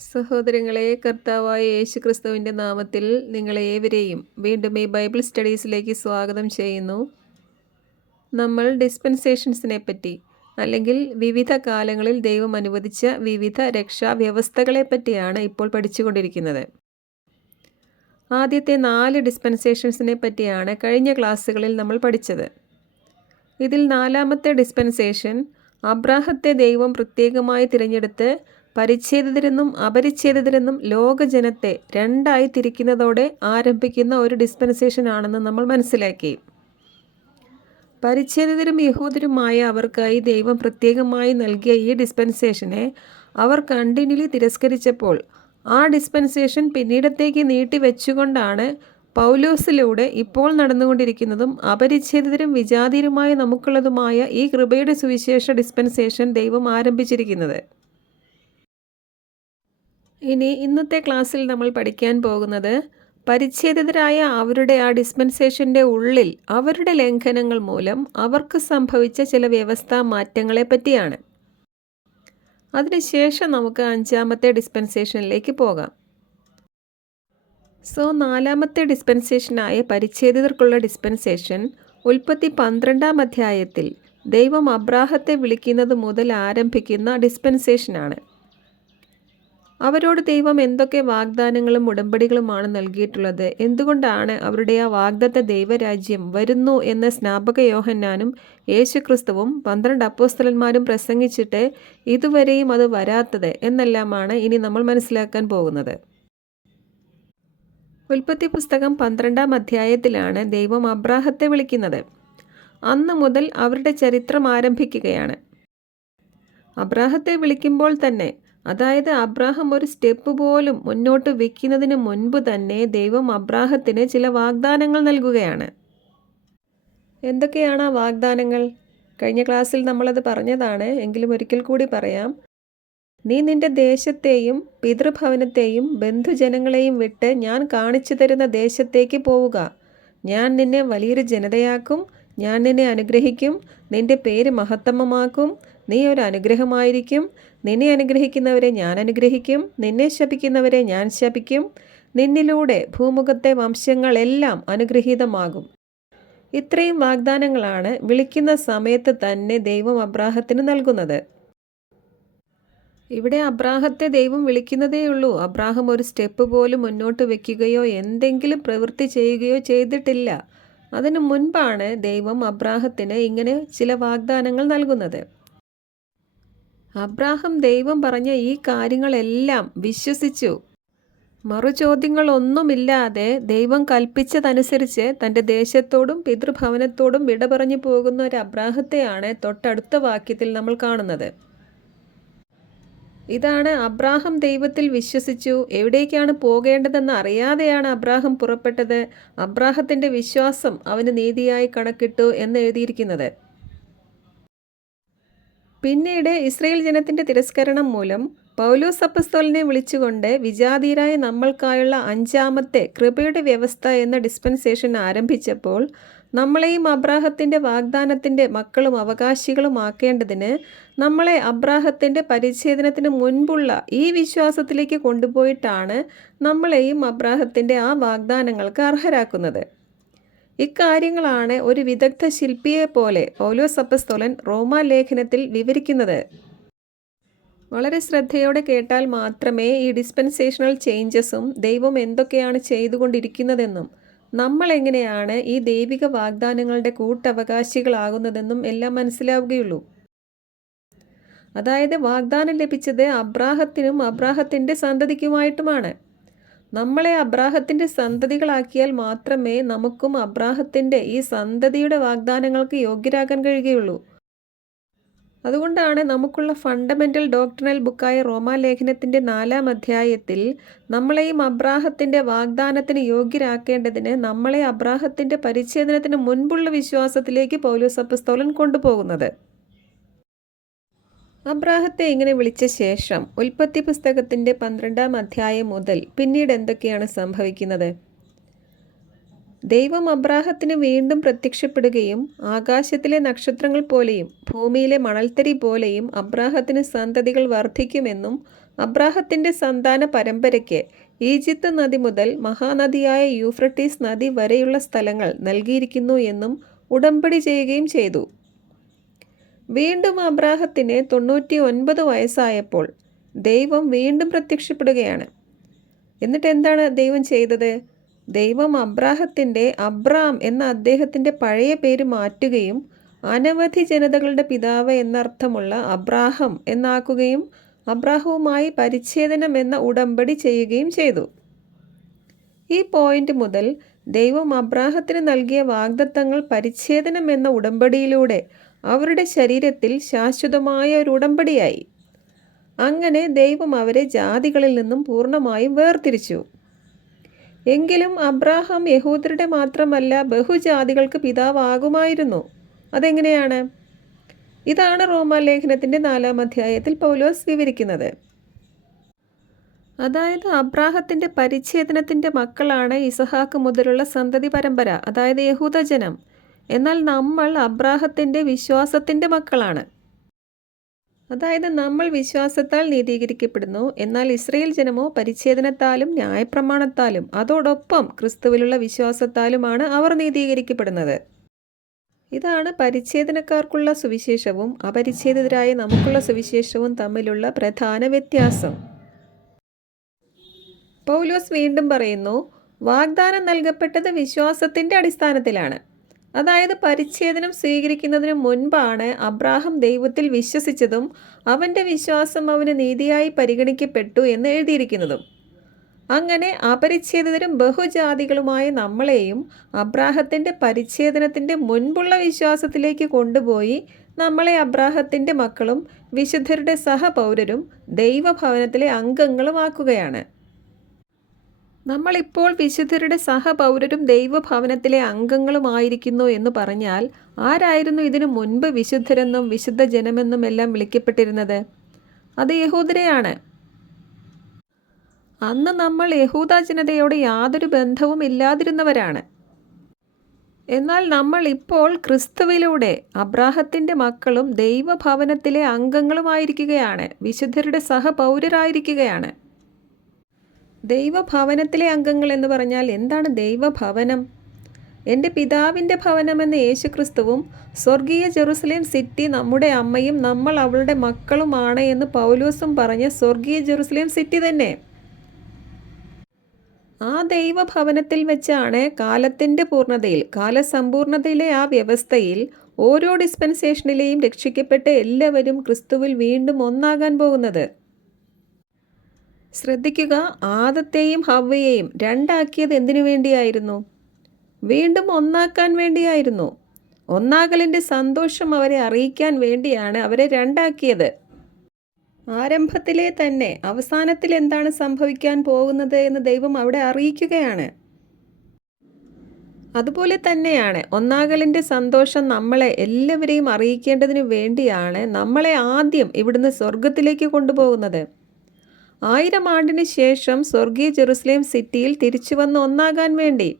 സഹോദരങ്ങളെ, കർത്താവായ യേശുക്രിസ്തുവിൻ്റെ നാമത്തിൽ നിങ്ങളേവരെയും വീണ്ടും ഈ ബൈബിൾ സ്റ്റഡീസിലേക്ക് സ്വാഗതം ചെയ്യുന്നു. നമ്മൾ ഡിസ്പെൻസേഷൻസിനെ പറ്റി അല്ലെങ്കിൽ വിവിധ കാലങ്ങളിൽ ദൈവം അനുവദിച്ച വിവിധ രക്ഷാവ്യവസ്ഥകളെ പറ്റിയാണ് ഇപ്പോൾ പഠിച്ചുകൊണ്ടിരിക്കുന്നത്. ആദ്യത്തെ 4 ഡിസ്പെൻസേഷൻസിനെ പറ്റിയാണ് കഴിഞ്ഞ ക്ലാസ്സുകളിൽ നമ്മൾ പഠിച്ചത്. ഇതിൽ 4-മത്തെ ഡിസ്പെൻസേഷൻ അബ്രാഹത്തെ ദൈവം പ്രത്യേകമായി തിരഞ്ഞെടുത്ത് പരിച്ഛേദിതരെന്നും അപരിച്ഛേദിതരെന്നും ലോകജനത്തെ രണ്ടായി തിരിക്കുന്നതോടെ ആരംഭിക്കുന്ന ഒരു ഡിസ്പെൻസേഷൻ ആണെന്ന് നമ്മൾ മനസ്സിലാക്കി. പരിച്ഛേദിതരും യഹൂദരുമായ അവർക്കായി ദൈവം പ്രത്യേകമായി നൽകിയ ഈ ഡിസ്പെൻസേഷനെ അവർ കണ്ടിന്യൂലി തിരസ്കരിച്ചപ്പോൾ ആ ഡിസ്പെൻസേഷൻ പിന്നീടത്തേക്ക് നീട്ടിവെച്ചുകൊണ്ടാണ് പൗലോസിലൂടെ ഇപ്പോൾ നടന്നുകൊണ്ടിരിക്കുന്നതും അപരിച്ഛേദിതരും വിജാതിയരുമായ നമുക്കുള്ളതുമായ ഈ കൃപയുടെ സുവിശേഷ ഡിസ്പെൻസേഷൻ ദൈവം ആരംഭിച്ചിരിക്കുന്നത്. ഇനി ഇന്നത്തെ ക്ലാസ്സിൽ നമ്മൾ പഠിക്കാൻ പോകുന്നത് പരിച്ഛേദിതരായ അവരുടെ ആ ഡിസ്പെൻസേഷൻ്റെ ഉള്ളിൽ അവരുടെ ലംഘനങ്ങൾ മൂലം അവർക്ക് സംഭവിച്ച ചില വ്യവസ്ഥാ മാറ്റങ്ങളെ പറ്റിയാണ്. അതിനുശേഷം നമുക്ക് 5-മത്തെ ഡിസ്പെൻസേഷനിലേക്ക് പോകാം. 4-മത്തെ ഡിസ്പെൻസേഷനായ പരിച്ഛേദിതർക്കുള്ള ഡിസ്പെൻസേഷൻ ഉൽപ്പത്തി 12-ാം അധ്യായത്തിൽ ദൈവം അബ്രാഹത്തെ വിളിക്കുന്നത് മുതൽ ആരംഭിക്കുന്ന ഡിസ്പെൻസേഷനാണ്. അവരോട് ദൈവം എന്തൊക്കെ വാഗ്ദാനങ്ങളും ഉടമ്പടികളുമാണ് നൽകിയിട്ടുള്ളത്, എന്തുകൊണ്ടാണ് അവരുടെ ആ വാഗ്ദത്ത ദൈവരാജ്യം വരുന്നു എന്ന് സ്നാപക യോഹന്നാനും യേശുക്രിസ്തുവും 12 അപ്പോസ്തലന്മാരും പ്രസംഗിച്ചിട്ട് ഇതുവരെയും അത് വരാത്തത് എന്നെല്ലാമാണ് ഇനി നമ്മൾ മനസ്സിലാക്കാൻ പോകുന്നത്. ഉൽപ്പത്തി പുസ്തകം 12-ാം അധ്യായത്തിലാണ് ദൈവം അബ്രാഹത്തെ വിളിക്കുന്നത്. അന്ന് മുതൽ അവരുടെ ചരിത്രം ആരംഭിക്കുകയാണ്. അബ്രാഹത്തെ വിളിക്കുമ്പോൾ തന്നെ, അതായത് അബ്രാഹം ഒരു സ്റ്റെപ്പ് പോലും മുന്നോട്ട് വയ്ക്കുന്നതിന് മുൻപ് തന്നെ ദൈവം അബ്രാഹത്തിന് ചില വാഗ്ദാനങ്ങൾ നൽകുകയാണ്. എന്തൊക്കെയാണ് ആ വാഗ്ദാനങ്ങൾ? കഴിഞ്ഞ ക്ലാസ്സിൽ നമ്മളത് പറഞ്ഞതാണ്, എങ്കിലും ഒരിക്കൽ കൂടി പറയാം. നീ നിന്റെ ദേശത്തെയും പിതൃഭവനത്തെയും ബന്ധുജനങ്ങളെയും വിട്ട് ഞാൻ കാണിച്ചു തരുന്ന ദേശത്തേക്ക് പോവുക. ഞാൻ നിന്നെ വലിയൊരു ജനതയാക്കും, ഞാൻ നിന്നെ അനുഗ്രഹിക്കും, നിന്റെ പേര് മഹത്തമമാക്കും, നീ ഒരു അനുഗ്രഹമായിരിക്കും, നിന്നെ അനുഗ്രഹിക്കുന്നവരെ ഞാൻ അനുഗ്രഹിക്കും, നിന്നെ ശപിക്കുന്നവരെ ഞാൻ ശപിക്കും, നിന്നിലൂടെ ഭൂമുഖത്തെ വംശങ്ങളെല്ലാം അനുഗ്രഹീതമാകും. ഇത്രയും വാഗ്ദാനങ്ങളാണ് വിളിക്കുന്ന സമയത്ത് തന്നെ ദൈവം അബ്രാഹത്തിന് നൽകുന്നത്. ഇവിടെ അബ്രാഹത്തെ ദൈവം വിളിക്കുന്നതേയുള്ളൂ. അബ്രാഹം ഒരു സ്റ്റെപ്പ് പോലും മുന്നോട്ട് വയ്ക്കുകയോ എന്തെങ്കിലും പ്രവൃത്തി ചെയ്യുകയോ ചെയ്തിട്ടില്ല. അതിനു മുൻപാണ് ദൈവം അബ്രാഹത്തിന് ഇങ്ങനെ ചില വാഗ്ദാനങ്ങൾ നൽകുന്നത്. അബ്രാഹം ദൈവം പറഞ്ഞ ഈ കാര്യങ്ങളെല്ലാം വിശ്വസിച്ചു. മറുചോദ്യങ്ങളൊന്നുമില്ലാതെ ദൈവം കൽപ്പിച്ചതനുസരിച്ച് തൻ്റെ ദേശത്തോടും പിതൃഭവനത്തോടും വിട പറഞ്ഞു പോകുന്ന ഒരു അബ്രാഹത്തെയാണ് തൊട്ടടുത്ത വാക്യത്തിൽ നമ്മൾ കാണുന്നത്. ഇതാണ് അബ്രാഹം ദൈവത്തിൽ വിശ്വസിച്ചു. എവിടേക്കാണ് പോകേണ്ടതെന്ന് അറിയാതെയാണ് അബ്രാഹം പുറപ്പെട്ടത്. അബ്രാഹത്തിൻ്റെ വിശ്വാസം അവന് നീതിയായി കണക്കിട്ടു എന്ന് എഴുതിയിരിക്കുന്നത്. പിന്നീട് ഇസ്രായേൽ ജനത്തിൻ്റെ തിരസ്കരണം മൂലം പൗലോസ് അപ്പസ്തോലനെ വിളിച്ചുകൊണ്ട് വിജാതീയരായ നമ്മൾക്കായുള്ള 5-മത്തെ കൃപയുടെ വ്യവസ്ഥ എന്ന ഡിസ്പെൻസേഷൻ ആരംഭിച്ചപ്പോൾ നമ്മളെയും അബ്രാഹത്തിൻ്റെ വാഗ്ദാനത്തിൻ്റെ മക്കളും അവകാശികളും ആക്കേണ്ടതിന് നമ്മളെ അബ്രാഹത്തിൻ്റെ പരിച്ഛേദനത്തിന് മുൻപുള്ള ഈ വിശ്വാസത്തിലേക്ക് കൊണ്ടുപോയിട്ടാണ് നമ്മളെയും അബ്രാഹത്തിൻ്റെ ആ വാഗ്ദാനങ്ങൾക്ക് അർഹരാക്കുന്നത്. ഇക്കാര്യങ്ങളാണ് ഒരു വിദഗ്ധ ശില്പിയെ പോലെ പൗലോസ് അപ്പസ്തോലൻ റോമാലേഖനത്തിൽ വിവരിക്കുന്നത്. വളരെ ശ്രദ്ധയോടെ കേട്ടാൽ മാത്രമേ ഈ ഡിസ്പെൻസേഷണൽ ചേഞ്ചസും ദൈവം എന്തൊക്കെയാണ് ചെയ്തുകൊണ്ടിരിക്കുന്നതെന്നും നമ്മൾ എങ്ങനെയാണ് ഈ ദൈവിക വാഗ്ദാനങ്ങളുടെ കൂട്ടവകാശികളാകുന്നതെന്നും എല്ലാം മനസ്സിലാവുകയുള്ളൂ. അതായത് വാഗ്ദാനം ലഭിച്ചത് അബ്രാഹത്തിനും അബ്രാഹത്തിൻ്റെ സന്തതിക്കുമായിട്ടുമാണ്. നമ്മളെ അബ്രാഹത്തിൻ്റെ സന്തതികളാക്കിയാൽ മാത്രമേ നമുക്കും അബ്രാഹത്തിൻ്റെ ഈ സന്തതിയുടെ വാഗ്ദാനങ്ങൾക്ക് യോഗ്യരാകാൻ കഴിയുകയുള്ളൂ. അതുകൊണ്ടാണ് നമുക്കുള്ള ഫണ്ടമെൻ്റൽ ഡോക്ട്രിനൽ ബുക്കായ റോമാലേഖനത്തിൻ്റെ 4-ാം അധ്യായത്തിൽ നമ്മളെയും അബ്രാഹത്തിൻ്റെ വാഗ്ദാനത്തിന് യോഗ്യരാക്കേണ്ടതിന് നമ്മളെ അബ്രാഹത്തിൻ്റെ പരിച്ഛേദനത്തിന് മുൻപുള്ള വിശ്വാസത്തിലേക്ക് പൗലോസ് അപ്പസ്തോലൻ കൊണ്ടുപോകുന്നത്. അബ്രാഹത്തെ ഇങ്ങനെ വിളിച്ച ശേഷം ഉൽപ്പത്തി പുസ്തകത്തിൻ്റെ 12-ാം അധ്യായം മുതൽ പിന്നീട് എന്തൊക്കെയാണ് സംഭവിക്കുന്നത്? ദൈവം അബ്രാഹത്തിന് വീണ്ടും പ്രത്യക്ഷപ്പെടുകയും ആകാശത്തിലെ നക്ഷത്രങ്ങൾ പോലെയും ഭൂമിയിലെ മണൽത്തരി പോലെയും അബ്രാഹത്തിന് സന്തതികൾ വർദ്ധിക്കുമെന്നും അബ്രാഹത്തിൻ്റെ സന്താന പരമ്പരയ്ക്ക് ഈജിപ്ത് നദി മുതൽ മഹാനദിയായ യൂഫ്രട്ടീസ് നദി വരെയുള്ള സ്ഥലങ്ങൾ നൽകിയിരിക്കുന്നു എന്നും ഉടമ്പടി ചെയ്യുകയും ചെയ്തു. വീണ്ടും അബ്രാഹത്തിന് 99 വയസ്സായപ്പോൾ ദൈവം വീണ്ടും പ്രത്യക്ഷപ്പെടുകയാണ്. എന്നിട്ട് എന്താണ് ദൈവം ചെയ്തത്? ദൈവം അബ്രാഹത്തിൻ്റെ അബ്രാം എന്ന അദ്ദേഹത്തിൻ്റെ പഴയ പേര് മാറ്റുകയും അനവധി ജനതകളുടെ പിതാവ് എന്നർത്ഥമുള്ള അബ്രാഹം എന്നാക്കുകയും അബ്രാഹവുമായി പരിച്ഛേദനം എന്ന ഉടമ്പടി ചെയ്യുകയും ചെയ്തു. ഈ പോയിന്റ് മുതൽ ദൈവം അബ്രാഹത്തിന് നൽകിയ വാഗ്ദത്തങ്ങൾ പരിച്ഛേദനം എന്ന ഉടമ്പടിയിലൂടെ അവരുടെ ശരീരത്തിൽ ശാശ്വതമായ ഒരു ഉടമ്പടിയായി. അങ്ങനെ ദൈവം അവരെ ജാതികളിൽ നിന്നും പൂർണ്ണമായും വേർതിരിച്ചു. എങ്കിലും അബ്രാഹാം യഹൂദരുടെ മാത്രമല്ല ബഹുജാതികൾക്ക് പിതാവാകുമായിരുന്നു. അതെങ്ങനെയാണ്? ഇതാണ് റോമാലേഖനത്തിൻ്റെ 4-ാം അധ്യായത്തിൽ പൗലോസ് വിവരിക്കുന്നത്. അതായത് അബ്രാഹത്തിൻ്റെ പരിച്ഛേദനത്തിൻ്റെ മക്കളാണ് ഇസഹാക്ക് മുതലുള്ള സന്തതി പരമ്പര, അതായത് യഹൂദജനം. എന്നാൽ നമ്മൾ അബ്രാഹത്തിൻ്റെ വിശ്വാസത്തിൻ്റെ മക്കളാണ്. അതായത് നമ്മൾ വിശ്വാസത്താൽ നീതീകരിക്കപ്പെടുന്നു. എന്നാൽ ഇസ്രയേൽ ജനമോ പരിച്ഛേദനത്താലും ന്യായപ്രമാണത്താലും അതോടൊപ്പം ക്രിസ്തുവിലുള്ള വിശ്വാസത്താലുമാണ് അവർ നീതീകരിക്കപ്പെടുന്നത്. ഇതാണ് പരിച്ഛേദനക്കാർക്കുള്ള സുവിശേഷവും അപരിച്ഛേദിതരായ നമുക്കുള്ള സുവിശേഷവും തമ്മിലുള്ള പ്രധാന വ്യത്യാസം. പൗലോസ് വീണ്ടും പറയുന്നു, വാഗ്ദാനം നൽകപ്പെട്ടത് വിശ്വാസത്തിൻ്റെ അടിസ്ഥാനത്തിലാണ്. അതായത് പരിച്ഛേദനം സ്വീകരിക്കുന്നതിന് മുൻപാണ് അബ്രാഹാം ദൈവത്തിൽ വിശ്വസിച്ചതും അവൻ്റെ വിശ്വാസം അവന് നീതിയായി പരിഗണിക്കപ്പെട്ടു എന്ന് എഴുതിയിരിക്കുന്നതും. അങ്ങനെ അപരിച്ഛേദിതരും ബഹുജാതികളുമായ നമ്മളെയും അബ്രാഹത്തിൻ്റെ പരിച്ഛേദനത്തിൻ്റെ മുൻപുള്ള വിശ്വാസത്തിലേക്ക് കൊണ്ടുപോയി നമ്മളെ അബ്രാഹത്തിൻ്റെ മക്കളും വിശുദ്ധരുടെ സഹപൗരരും ദൈവഭവനത്തിലെ അംഗങ്ങളുമാക്കുകയാണ്. നമ്മളിപ്പോൾ വിശുദ്ധരുടെ സഹപൗരരും ദൈവഭവനത്തിലെ അംഗങ്ങളുമായിരിക്കുന്നു എന്ന് പറഞ്ഞാൽ ആരായിരുന്നു ഇതിനു മുൻപ് വിശുദ്ധരെന്നും വിശുദ്ധ ജനമെന്നും എല്ലാം വിളിക്കപ്പെട്ടിരുന്നത്? അത് യഹൂദരെയാണ്. അന്ന് നമ്മൾ യഹൂദ ജനതയോട് യാതൊരു ബന്ധവും ഇല്ലാതിരുന്നവരാണ്. എന്നാൽ നമ്മൾ ഇപ്പോൾ ക്രിസ്തുവിലൂടെ അബ്രാഹത്തിൻ്റെ മക്കളും ദൈവഭവനത്തിലെ അംഗങ്ങളുമായിരിക്കുകയാണ്, വിശുദ്ധരുടെ സഹപൗരരായിരിക്കുകയാണ്. ദൈവഭവനത്തിലെ അംഗങ്ങൾ എന്ന് പറഞ്ഞാൽ എന്താണ് ദൈവഭവനം? എൻ്റെ പിതാവിൻ്റെ ഭവനമെന്ന യേശുക്രിസ്തുവും സ്വർഗീയ ജെറുസലേം സിറ്റി നമ്മുടെ അമ്മയും നമ്മൾ അവളുടെ മക്കളുമാണ് എന്ന് പൗലോസും പറഞ്ഞ സ്വർഗീയ ജെറുസലേം സിറ്റി തന്നെ. ആ ദൈവഭവനത്തിൽ വെച്ചാണ് കാലത്തിൻ്റെ പൂർണ്ണതയിൽ, കാലസമ്പൂർണതയിലെ ആ വ്യവസ്ഥയിൽ ഓരോ ഡിസ്പെൻസേഷനിലെയും രക്ഷിക്കപ്പെട്ട എല്ലാവരും ക്രിസ്തുവിൽ വീണ്ടും ഒന്നാകാൻ പോകുന്നത്. ശ്രദ്ധിക്കുക, ആദത്തെയും ഹവ്വയെയും രണ്ടാക്കിയത് എന്തിനു വേണ്ടിയായിരുന്നു? വീണ്ടും ഒന്നാക്കാൻ വേണ്ടിയായിരുന്നു. ഒന്നാകലിൻ്റെ സന്തോഷം അവരെ അറിയിക്കാൻ വേണ്ടിയാണ് അവരെ രണ്ടാക്കിയത്. ആരംഭത്തിലെ തന്നെ അവസാനത്തിൽ എന്താണ് സംഭവിക്കാൻ പോകുന്നത് എന്ന് ദൈവം അവിടെ അറിയിക്കുകയാണ്. അതുപോലെ തന്നെയാണ് ഒന്നാകലിൻ്റെ സന്തോഷം നമ്മളെ എല്ലാവരെയും അറിയിക്കേണ്ടതിന് വേണ്ടിയാണ് നമ്മളെ ആദ്യം ഇവിടുന്ന് സ്വർഗത്തിലേക്ക് കൊണ്ടുപോകുന്നത്. 1000 ആണ്ടിന് ശേഷം സ്വർഗീയ ജെറുസലേം സിറ്റിയിൽ തിരിച്ചു വന്ന് ഒന്നാകാൻ വേണ്ടി,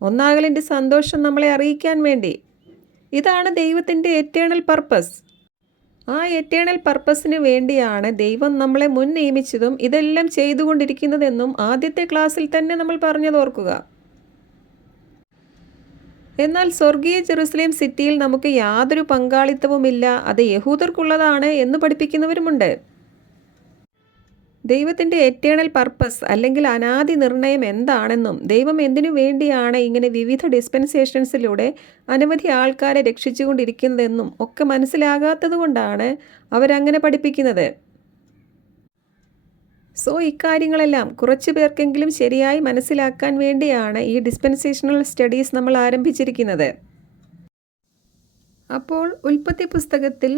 ഒന്നാകലിൻ്റെ സന്തോഷം നമ്മളെ അറിയിക്കാൻ വേണ്ടി. ഇതാണ് ദൈവത്തിൻ്റെ എറ്റേണൽ പർപ്പസ്. ആ എറ്റേണൽ പർപ്പസിന് വേണ്ടിയാണ് ദൈവം നമ്മളെ മുൻ നിയമിച്ചതും ഇതെല്ലാം ചെയ്തുകൊണ്ടിരിക്കുന്നതെന്നും ആദ്യത്തെ ക്ലാസ്സിൽ തന്നെ നമ്മൾ പറഞ്ഞതോർക്കുക. എന്നാൽ സ്വർഗീയ ജെറുസലേം സിറ്റിയിൽ നമുക്ക് യാതൊരു പങ്കാളിത്തവുമില്ല, അത് യഹൂദർക്കുള്ളതാണ് എന്ന് പഠിപ്പിക്കുന്നവരുമുണ്ട്. ദൈവത്തിൻ്റെ എറ്റേണൽ പർപ്പസ് അല്ലെങ്കിൽ അനാദി നിർണയം എന്താണെന്നും ദൈവം എന്തിനു വേണ്ടിയാണ് ഇങ്ങനെ വിവിധ ഡിസ്പെൻസേഷൻസിലൂടെ അനവധി ആൾക്കാരെ രക്ഷിച്ചുകൊണ്ടിരിക്കുന്നതെന്നും ഒക്കെ മനസ്സിലാകാത്തത് കൊണ്ടാണ് അവരങ്ങനെ പഠിപ്പിക്കുന്നത്. സോ ഇക്കാര്യങ്ങളെല്ലാം കുറച്ചു പേർക്കെങ്കിലും ശരിയായി മനസ്സിലാക്കാൻ വേണ്ടിയാണ് ഈ ഡിസ്പെൻസേഷണൽ സ്റ്റഡീസ് നമ്മൾ ആരംഭിച്ചിരിക്കുന്നത്. അപ്പോൾ ഉൽപ്പത്തി പുസ്തകത്തിൽ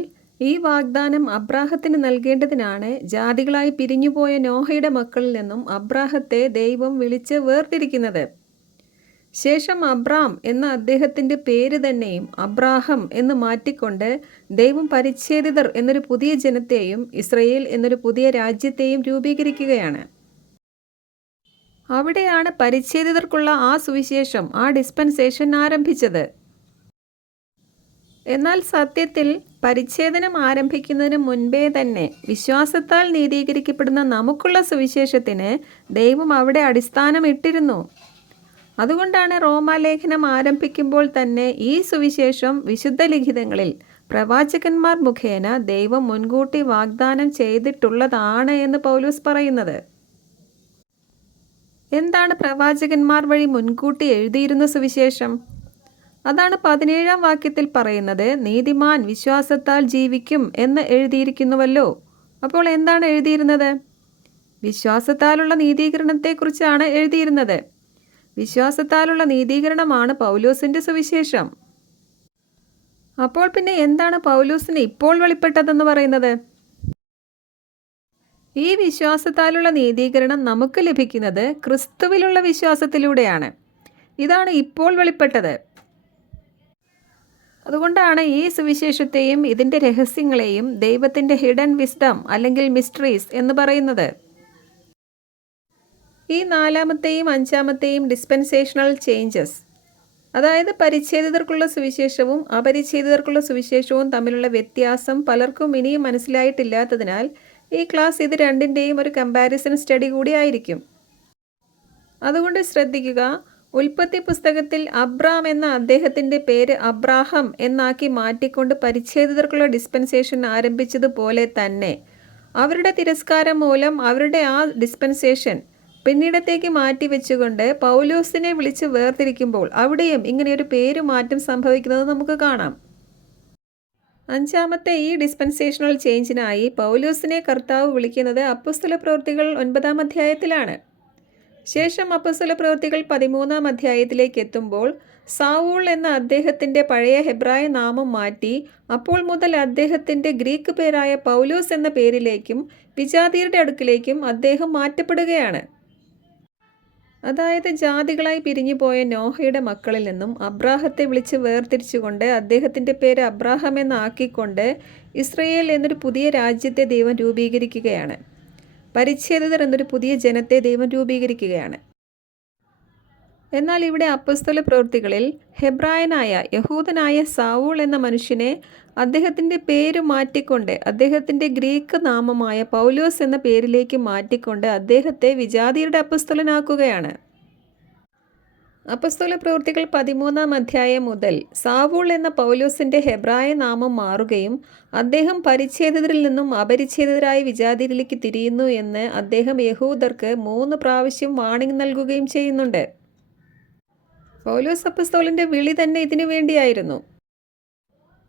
ഈ വാഗ്ദാനം അബ്രാഹത്തിന് നൽകേണ്ടതിനാണ് ജാതികളായി പിരിഞ്ഞുപോയ നോഹയുടെ മക്കളിൽ നിന്നും അബ്രാഹത്തെ ദൈവം വിളിച്ച് വേർതിരിക്കുന്നത്. ശേഷം അബ്രാം എന്ന അദ്ദേഹത്തിൻ്റെ പേര് തന്നെയും അബ്രാഹം എന്ന് മാറ്റിക്കൊണ്ട് ദൈവം പരിച്ഛേദിതർ എന്നൊരു പുതിയ ജനത്തെയും ഇസ്രയേൽ എന്നൊരു പുതിയ രാജ്യത്തെയും രൂപീകരിക്കുകയാണ്. അവിടെയാണ് പരിച്ഛേദിതർക്കുള്ള ആ സുവിശേഷം, ആ ഡിസ്പെൻസേഷൻ ആരംഭിച്ചത്. എന്നാൽ സത്യത്തിൽ പരിച്ഛേദനം ആരംഭിക്കുന്നതിന് മുൻപേ തന്നെ വിശ്വാസത്താൽ നീതീകരിക്കപ്പെടുന്ന നമുക്കുള്ള സുവിശേഷത്തിന് ദൈവം അവിടെ അടിസ്ഥാനമിട്ടിരുന്നു. അതുകൊണ്ടാണ് റോമാലേഖനം ആരംഭിക്കുമ്പോൾ തന്നെ ഈ സുവിശേഷം വിശുദ്ധ ലിഖിതങ്ങളിൽ പ്രവാചകന്മാർ മുഖേന ദൈവം മുൻകൂട്ടി വാഗ്ദാനം ചെയ്തിട്ടുള്ളതാണ് എന്ന് പൗലോസ് പറയുന്നത്. എന്താണ് പ്രവാചകന്മാർ വഴി മുൻകൂട്ടി എഴുതിയിരുന്ന സുവിശേഷം? അതാണ് 17-ാം വാക്യത്തിൽ പറയുന്നത്, നീതിമാൻ വിശ്വാസത്താൽ ജീവിക്കും എന്ന് എഴുതിയിരിക്കുന്നുവല്ലോ. അപ്പോൾ എന്താണ് എഴുതിയിരുന്നത്? വിശ്വാസത്താലുള്ള നീതീകരണത്തെക്കുറിച്ചാണ് എഴുതിയിരുന്നത്. വിശ്വാസത്താലുള്ള നീതീകരണമാണ് പൗലോസിൻ്റെ സുവിശേഷം. അപ്പോൾ പിന്നെ എന്താണ് പൗലോസിന് ഇപ്പോൾ വെളിപ്പെട്ടതെന്ന് പറയുന്നത്? ഈ വിശ്വാസത്താലുള്ള നീതീകരണം നമുക്ക് ലഭിക്കുന്നത് ക്രിസ്തുവിലുള്ള വിശ്വാസത്തിലൂടെയാണ്. ഇതാണ് ഇപ്പോൾ വെളിപ്പെട്ടത്. അതുകൊണ്ടാണ് ഈ സുവിശേഷത്തെയും ഇതിൻ്റെ രഹസ്യങ്ങളെയും ദൈവത്തിൻ്റെ ഹിഡൻ വിസ്ഡം അല്ലെങ്കിൽ മിസ്റ്ററീസ് എന്ന് പറയുന്നത്. ഈ 4-ാമത്തെയും 5-ാമത്തെയും ഡിസ്പെൻസേഷണൽ ചേഞ്ചസ്, അതായത് പരിച്ഛേദിതർക്കുള്ള സുവിശേഷവും അപരിച്ഛേദിതർക്കുള്ള സുവിശേഷവും തമ്മിലുള്ള വ്യത്യാസം പലർക്കും ഇനിയും മനസ്സിലായിട്ടില്ലാത്തതിനാൽ ഈ ക്ലാസ് ഇത് രണ്ടിൻ്റെയും ഒരു കമ്പാരിസൺ സ്റ്റഡി കൂടി ആയിരിക്കും. അതുകൊണ്ട് ശ്രദ്ധിക്കുക, ഉൽപ്പത്തി പുസ്തകത്തിൽ അബ്രാം എന്ന അദ്ദേഹത്തിൻ്റെ പേര് അബ്രാഹം എന്നാക്കി മാറ്റിക്കൊണ്ട് പരിച്ഛേദിതർക്കുള്ള ഡിസ്പെൻസേഷൻ ആരംഭിച്ചതുപോലെ തന്നെ അവരുടെ തിരസ്കാരം മൂലം അവരുടെ ആ ഡിസ്പെൻസേഷൻ പിന്നീടത്തേക്ക് മാറ്റിവെച്ചുകൊണ്ട് പൗലോസിനെ വിളിച്ച് വേർതിരിക്കുമ്പോൾ അവിടെയും ഇങ്ങനെയൊരു പേരുമാറ്റം സംഭവിക്കുന്നത് നമുക്ക് കാണാം. 5-ാമത്തെ ഈ ഡിസ്പെൻസേഷണൽ ചേഞ്ചിനായി പൗലോസിനെ കർത്താവ് വിളിക്കുന്നത് അപ്പോസ്തല പ്രവൃത്തികൾ 9-ാം അധ്യായത്തിലാണ്. ശേഷം അപ്പോസ്തല പ്രവൃത്തികൾ 13-ാം അധ്യായത്തിലേക്ക് എത്തുമ്പോൾ സാവൂൾ എന്ന അദ്ദേഹത്തിൻ്റെ പഴയ ഹെബ്രായ നാമം മാറ്റി അപ്പോൾ മുതൽ അദ്ദേഹത്തിൻ്റെ ഗ്രീക്ക് പേരായ പൗലോസ് എന്ന പേരിലേക്കും വിജാതിയരുടെ അടുക്കിലേക്കും അദ്ദേഹം മാറ്റപ്പെടുകയാണ്. അതായത് ജാതികളായി പിരിഞ്ഞുപോയ നോഹയുടെ മക്കളിൽ നിന്നും അബ്രാഹത്തെ വിളിച്ച് വേർതിരിച്ചുകൊണ്ട് അദ്ദേഹത്തിൻ്റെ പേര് അബ്രാഹാം എന്നാക്കിക്കൊണ്ട് ഇസ്രയേൽ എന്നൊരു പുതിയ രാജ്യത്തെ ദൈവം രൂപീകരിക്കുകയാണ്. പരിച്ഛേദിതർ എന്നൊരു പുതിയ ജനത്തെ ദൈവം രൂപീകരിക്കുകയാണ്. എന്നാൽ ഇവിടെ അപ്പോസ്തല പ്രവൃത്തികളിൽ ഹെബ്രായനായ യഹൂദനായ സാവൂൾ എന്ന മനുഷ്യനെ അദ്ദേഹത്തിൻ്റെ പേര് മാറ്റിക്കൊണ്ട് അദ്ദേഹത്തിൻ്റെ ഗ്രീക്ക് നാമമായ പൗലോസ് എന്ന പേരിലേക്ക് മാറ്റിക്കൊണ്ട് അദ്ദേഹത്തെ വിജാതിയരുടെ അപ്പോസ്തലനാക്കുകയാണ്. അപ്പോസ്തല പ്രവൃത്തികൾ 13-ാം അധ്യായം മുതൽ സാവൂൾ എന്ന പൗലോസിൻ്റെ ഹെബ്രായ നാമം മാറുകയും അദ്ദേഹം പരിച്ഛേദിതരിൽ നിന്നും അപരിച്ഛേദിതരായ വിജാതിയരിലേക്ക് തിരിയുന്നു എന്ന് അദ്ദേഹം യഹൂദർക്ക് 3 പ്രാവശ്യം വാണിംഗ് നൽകുകയും ചെയ്യുന്നുണ്ട്. പൗലോസ് അപ്പോസ്തലൻ്റെ വിളി തന്നെ ഇതിനു വേണ്ടിയായിരുന്നു.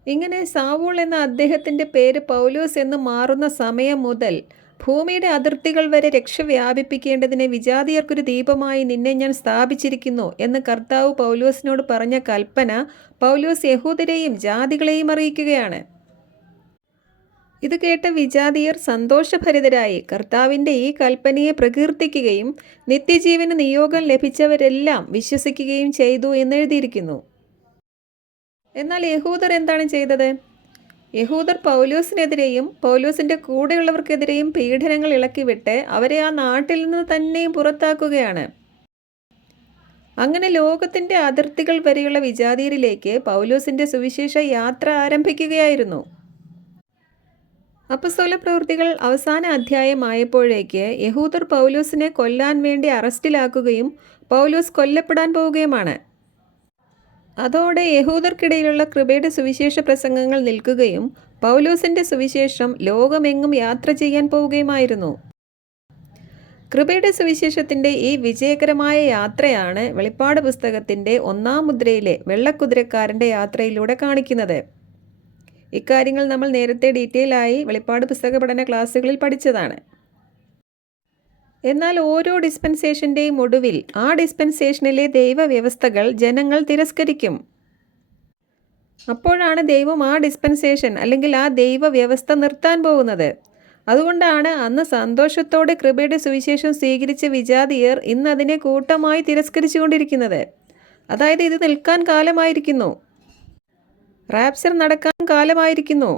ഇങ്ങനെ സാവൂൾ എന്ന അദ്ദേഹത്തിൻ്റെ പേര് പൗലോസ് എന്ന് മാറുന്ന സമയം മുതൽ ഭൂമിയുടെ അതിർത്തികൾ വരെ രക്ഷ വ്യാപിപ്പിക്കേണ്ടതിന് വിജാതിയർക്കൊരു ദീപമായി നിന്നെ ഞാൻ സ്ഥാപിച്ചിരിക്കുന്നു എന്ന് കർത്താവ് പൗലോസിനോട് പറഞ്ഞ കൽപ്പന പൗലോസ് യഹൂദരെയും ജാതികളെയും അറിയിക്കുകയാണ്. ഇത് കേട്ട വിജാതിയർ സന്തോഷഭരിതരായി കർത്താവിൻ്റെ ഈ കൽപ്പനയെ പ്രകീർത്തിക്കുകയും നിത്യജീവന് നിയോഗം ലഭിച്ചവരെല്ലാം വിശ്വസിക്കുകയും ചെയ്തു എന്നെഴുതിയിരിക്കുന്നു. എന്നാൽ യഹൂദർ എന്താണ് ചെയ്തത്? യഹൂദർ പൗലോസിനെതിരെയും പൗലോസിൻ്റെ കൂടെയുള്ളവർക്കെതിരെയും പീഡനങ്ങൾ ഇളക്കിവിട്ട് അവരെ ആ നാട്ടിൽ നിന്ന് തന്നെയും പുറത്താക്കുകയാണ്. അങ്ങനെ ലോകത്തിൻ്റെ അതിർത്തികൾ വരെയുള്ള വിജാതിയരിലേക്ക് പൗലോസിൻ്റെ സുവിശേഷ യാത്ര ആരംഭിക്കുകയായിരുന്നു. അപ്പോസ്തല പ്രവൃത്തികൾ അവസാന അധ്യായമായപ്പോഴേക്ക് യഹൂദർ പൗലോസിനെ കൊല്ലാൻ വേണ്ടി അറസ്റ്റിലാക്കുകയും പൗലോസ് കൊല്ലപ്പെടാൻ പോവുകയുമാണ്. അതോടെ യഹൂദർക്കിടയിലുള്ള കൃപയുടെ സുവിശേഷ പ്രസംഗങ്ങൾ നിൽക്കുകയും പൗലോസിൻ്റെ സുവിശേഷം ലോകമെങ്ങും യാത്ര ചെയ്യാൻ പോവുകയുമായിരുന്നു. കൃപയുടെ സുവിശേഷത്തിൻ്റെ ഈ വിജയകരമായ യാത്രയാണ് വെളിപ്പാട് പുസ്തകത്തിൻ്റെ 1-ാം മുദ്രയിലെ വെള്ളക്കുതിരക്കാരൻ്റെ യാത്രയിലൂടെ കാണിക്കുന്നത്. ഇക്കാര്യങ്ങൾ നമ്മൾ നേരത്തെ ഡീറ്റെയിൽ ആയി വെളിപ്പാട് പുസ്തക പഠന ക്ലാസ്സുകളിൽ പഠിച്ചതാണ്. എന്നാൽ ഓരോ ഡിസ്പെൻസേഷൻ്റെയും ഒടുവിൽ ആ ഡിസ്പെൻസേഷനിലെ ദൈവവ്യവസ്ഥകൾ ജനങ്ങൾ തിരസ്കരിക്കും. അപ്പോഴാണ് ദൈവം ആ ഡിസ്പെൻസേഷൻ അല്ലെങ്കിൽ ആ ദൈവവ്യവസ്ഥ നിർത്താൻ പോകുന്നത്. അതുകൊണ്ടാണ് അന്ന് സന്തോഷത്തോടെ കൃപയുടെ സുവിശേഷം സ്വീകരിച്ച വിജാതിയർ ഇന്ന് അതിനെ കൂട്ടമായി തിരസ്കരിച്ചുകൊണ്ടിരിക്കുന്നത്. അതായത് ഇത് നിൽക്കാൻ കാലമായിരിക്കുന്നു, റാപ്ചർ നടക്കാൻ കാലമായിരിക്കുന്നു,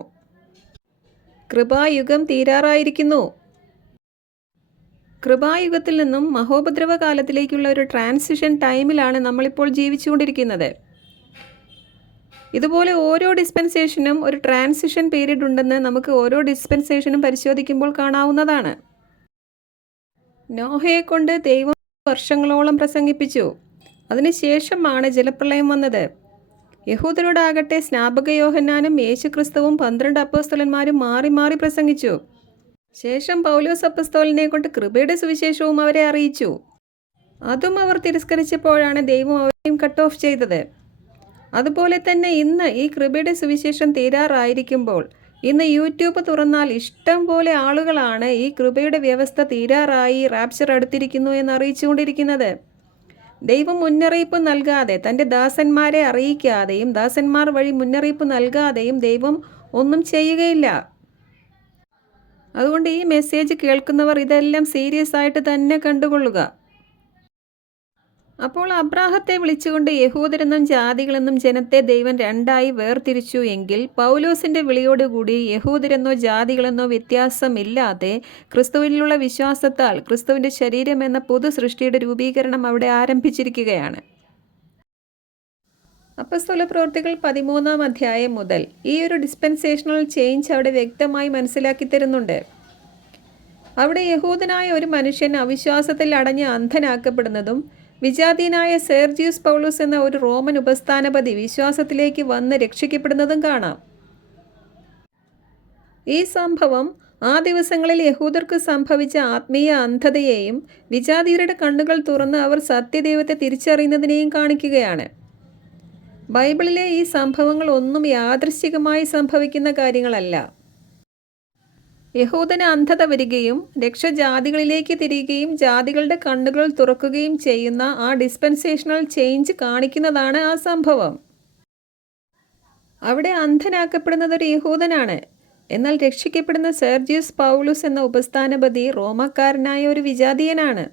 കൃപായുഗം തീരാറായിരിക്കുന്നു. കൃപായുഗത്തിൽ നിന്നും മഹോപദ്രവ കാലത്തിലേക്കുള്ള ഒരു ട്രാൻസിഷൻ ടൈമിലാണ് നമ്മളിപ്പോൾ ജീവിച്ചുകൊണ്ടിരിക്കുന്നത്. ഇതുപോലെ ഓരോ ഡിസ്പെൻസേഷനും ഒരു ട്രാൻസിഷൻ പീരീഡ് ഉണ്ടെന്ന് നമുക്ക് ഓരോ ഡിസ്പെൻസേഷനും പരിശോധിക്കുമ്പോൾ കാണാവുന്നതാണ്. നോഹയെ കൊണ്ട് ദൈവം വർഷങ്ങളോളം പ്രസംഗിപ്പിച്ചു. അതിനുശേഷമാണ് ജലപ്രളയം വന്നത്. യഹൂദരോടാകട്ടെ സ്നാപക യോഹന്നാനും യേശുക്രിസ്തുവും 12 അപ്പോസ്തലന്മാരും മാറി മാറി പ്രസംഗിച്ചു. ശേഷം പൗലോസ് അപ്പസ്തോലനെ കൊണ്ട് കൃപയുടെ സുവിശേഷവും അവരെ അറിയിച്ചു. അതും അവർ തിരസ്കരിച്ചപ്പോഴാണ് ദൈവം അവരെയും കട്ട് ഓഫ് ചെയ്തത്. അതുപോലെ തന്നെ ഇന്ന് ഈ കൃപയുടെ സുവിശേഷം തീരാറായിരിക്കുമ്പോൾ ഇന്ന് യൂട്യൂബ് തുറന്നാൽ ഇഷ്ടം പോലെ ആളുകളാണ് ഈ കൃപയുടെ വ്യവസ്ഥ തീരാറായി, റാപ്ചർ അടുത്തിരിക്കുന്നു എന്ന് അറിയിച്ചുകൊണ്ടിരിക്കുന്നത്. ദൈവം മുന്നറിയിപ്പ് നൽകാതെ, തൻ്റെ ദാസന്മാരെ അറിയിക്കാതെയും ദാസന്മാർ വഴി മുന്നറിയിപ്പ് നൽകാതെയും ദൈവം ഒന്നും ചെയ്യുകയില്ല. അതുകൊണ്ട് ഈ മെസ്സേജ് കേൾക്കുന്നവർ ഇതെല്ലാം സീരിയസ് ആയിട്ട് തന്നെ കണ്ടുകൊള്ളുക. അപ്പോൾ അബ്രാഹത്തെ വിളിച്ചുകൊണ്ട് യഹൂദരെന്നും ജാതികളെന്നും ജനത്തെ ദൈവം രണ്ടായി വേർതിരിച്ചു എങ്കിൽ പൗലോസിൻ്റെ വിളിയോടുകൂടി യഹൂദരെന്നോ ജാതികളെന്നോ വ്യത്യാസമില്ലാതെ ക്രിസ്തുവിലുള്ള വിശ്വാസത്താൽ ക്രിസ്തുവിൻ്റെ ശരീരം എന്ന പുതു സൃഷ്ടിയുടെ രൂപീകരണം അവിടെ ആരംഭിച്ചിരിക്കുകയാണ്. അപ്പോസ്തല പ്രവൃത്തികൾ 13-ാം അധ്യായം മുതൽ ഈ ഒരു ഡിസ്പെൻസേഷണൽ ചേഞ്ച് അവിടെ വ്യക്തമായി മനസ്സിലാക്കി തരുന്നുണ്ട്. അവിടെ യഹൂദനായ ഒരു മനുഷ്യൻ അവിശ്വാസത്തിൽ അടഞ്ഞ് അന്ധനാക്കപ്പെടുന്നതും വിജാതീയനായ സെർജിയസ് പൗലോസ് എന്ന ഒരു റോമൻ ഉപസ്ഥാനപതി വിശ്വാസത്തിലേക്ക് വന്ന് രക്ഷിക്കപ്പെടുന്നതും കാണാം. ഈ സംഭവം ആ ദിവസങ്ങളിൽ യഹൂദർക്ക് സംഭവിച്ച ആത്മീയ അന്ധതയെയും വിജാതീയരുടെ കണ്ണുകൾ തുറന്ന് അവർ സത്യദൈവത്തെ തിരിച്ചറിയുന്നതിനെയും കാണിക്കുകയാണ്. ബൈബിളിലെ ഈ സംഭവങ്ങൾ ഒന്നും യാദൃശ്ചികമായി സംഭവിക്കുന്ന കാര്യങ്ങളല്ല. യഹൂദന് അന്ധത വരികയും രക്ഷ ജാതികളിലേക്ക് തിരിയുകയും ജാതികളുടെ കണ്ണുകൾ തുറക്കുകയും ചെയ്യുന്ന ആ ഡിസ്പെൻസേഷണൽ ചേഞ്ച് കാണിക്കുന്നതാണ് ആ സംഭവം. അവിടെ അന്ധനാക്കപ്പെടുന്നത് ഒരു യഹൂദനാണ്. എന്നാൽ രക്ഷിക്കപ്പെടുന്ന സെർജിയസ് പൗലോസ് എന്ന ഉപസ്ഥാനപതി റോമക്കാരനായ ഒരു വിജാതീയനാണ്.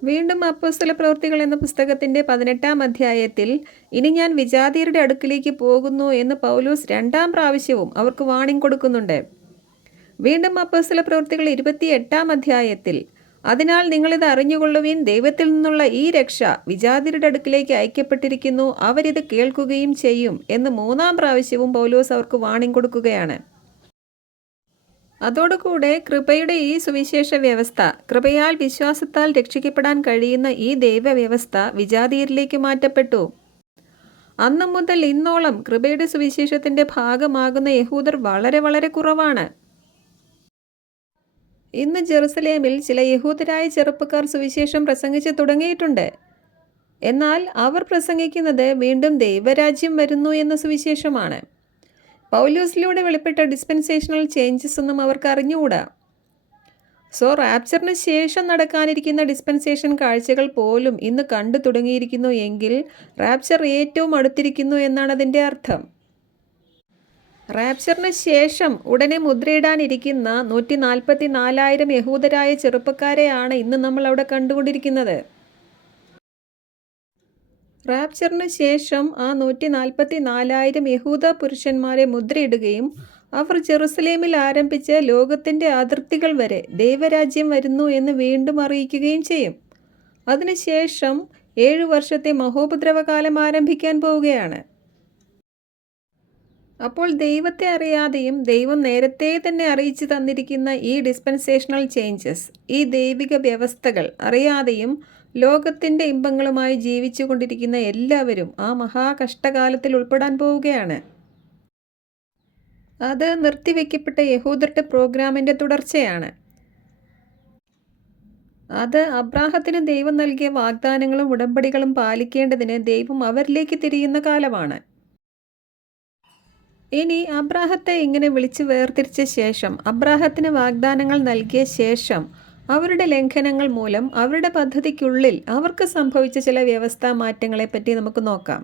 വീണ്ടും അപ്പോസ്തല പ്രവൃത്തികൾ എന്ന പുസ്തകത്തിൻ്റെ 18-ാം അധ്യായത്തിൽ ഇനി ഞാൻ വിജാതീയരുടെ അടുക്കിലേക്ക് പോകുന്നു എന്ന് പൗലോസ് 2-ാം പ്രാവശ്യവും അവർക്ക് വാണിംഗ് കൊടുക്കുന്നുണ്ട്. വീണ്ടും അപ്പോസ്തല പ്രവൃത്തികൾ 28-ാം അധ്യായത്തിൽ അതിനാൽ നിങ്ങളിത് അറിഞ്ഞുകൊള്ളുവിൻ, ദൈവത്തിൽ നിന്നുള്ള ഈ രക്ഷ വിജാതീയരുടെ അടുക്കിലേക്ക് അയക്കപ്പെട്ടിരിക്കുന്നു, അവരിത് കേൾക്കുകയും ചെയ്യും എന്ന് 3-ാം പ്രാവശ്യവും പൗലോസ് അവർക്ക് വാണിംഗ് കൊടുക്കുകയാണ്. അതോടുകൂടെ കൃപയുടെ ഈ സുവിശേഷ വ്യവസ്ഥ, കൃപയാൽ വിശ്വാസത്താൽ രക്ഷിക്കപ്പെടാൻ കഴിയുന്ന ഈ ദൈവവ്യവസ്ഥ വിജാതീയരിലേക്ക് മാറ്റപ്പെട്ടു. അന്നു മുതൽ ഇന്നോളം കൃപയുടെ സുവിശേഷത്തിൻ്റെ ഭാഗമാകുന്ന യഹൂദർ വളരെ വളരെ കുറവാണ്. ഇന്ന് ജെറുസലേമിൽ ചില യഹൂദരായ ചെറുപ്പക്കാർ സുവിശേഷം പ്രസംഗിച്ചു തുടങ്ങിയിട്ടുണ്ട്. എന്നാൽ അവർ പ്രസംഗിക്കുന്നത് വീണ്ടും ദൈവരാജ്യം വരുന്നു എന്ന സുവിശേഷമാണ്. പൗലോസിലൂടെ വെളിപ്പെട്ട ഡിസ്പെൻസേഷണൽ ചേഞ്ചസ് ഒന്നും അവർക്ക് അറിഞ്ഞുകൂടാ. റാപ്ചറിന് ശേഷം നടക്കാനിരിക്കുന്ന ഡിസ്പെൻസേഷൻ കാഴ്ചകൾ പോലും ഇന്ന് കണ്ടു തുടങ്ങിയിരിക്കുന്നു എങ്കിൽ റാപ്ചർ ഏറ്റവും അടുത്തിരിക്കുന്നു എന്നാണ് അതിൻ്റെ അർത്ഥം. റാപ്ചറിന് ശേഷം ഉടനെ മുദ്രയിടാനിരിക്കുന്ന 144,000 യഹൂദരായ ചെറുപ്പക്കാരെയാണ് ഇന്ന് നമ്മൾ അവിടെ കണ്ടുകൊണ്ടിരിക്കുന്നത്. റാപ്ചറിന് ശേഷം ആ 144,000 യഹൂദ പുരുഷന്മാരെ മുദ്രയിടുകയും അവർ ജെറുസലേമിൽ ആരംഭിച്ച ലോകത്തിൻ്റെ അതിർത്തികൾ വരെ ദൈവരാജ്യം വരുന്നു എന്ന് വീണ്ടും അറിയിക്കുകയും ചെയ്യും. അതിനുശേഷം 7 വർഷത്തെ മഹോപദ്രവകാലം ആരംഭിക്കാൻ പോവുകയാണ്. അപ്പോൾ ദൈവത്തെ അറിയാതെയും ദൈവം നേരത്തെ തന്നെ അറിയിച്ചു തന്നിരിക്കുന്ന ഈ ഡിസ്പെൻസേഷണൽ ചേഞ്ചസ്, ഈ ദൈവിക വ്യവസ്ഥകൾ അറിയാതെയും ലോകത്തിൻ്റെ ഇമ്പങ്ങളുമായി ജീവിച്ചു കൊണ്ടിരിക്കുന്ന എല്ലാവരും ആ മഹാകഷ്ടകാലത്തിൽ ഉൾപ്പെടാൻ പോവുകയാണ്. അത് നിർത്തിവെക്കപ്പെട്ട യഹൂദരുടെ പ്രോഗ്രാമിൻ്റെ തുടർച്ചയാണ്. അത് അബ്രാഹത്തിന് ദൈവം നൽകിയ വാഗ്ദാനങ്ങളും ഉടമ്പടികളും പാലിക്കേണ്ടതിന് ദൈവം അവരിലേക്ക് തിരിയുന്ന കാലമാണ്. ഇനി അബ്രാഹത്തെ ഇങ്ങനെ വിളിച്ചു വേർതിരിച്ച ശേഷം, അബ്രാഹത്തിന് വാഗ്ദാനങ്ങൾ നൽകിയ ശേഷം അവരുടെ ലംഘനങ്ങൾ മൂലം അവരുടെ പദ്ധതിക്കുള്ളിൽ അവർക്ക് സംഭവിച്ച ചില വ്യവസ്ഥാ മാറ്റങ്ങളെപ്പറ്റി നമുക്ക് നോക്കാം.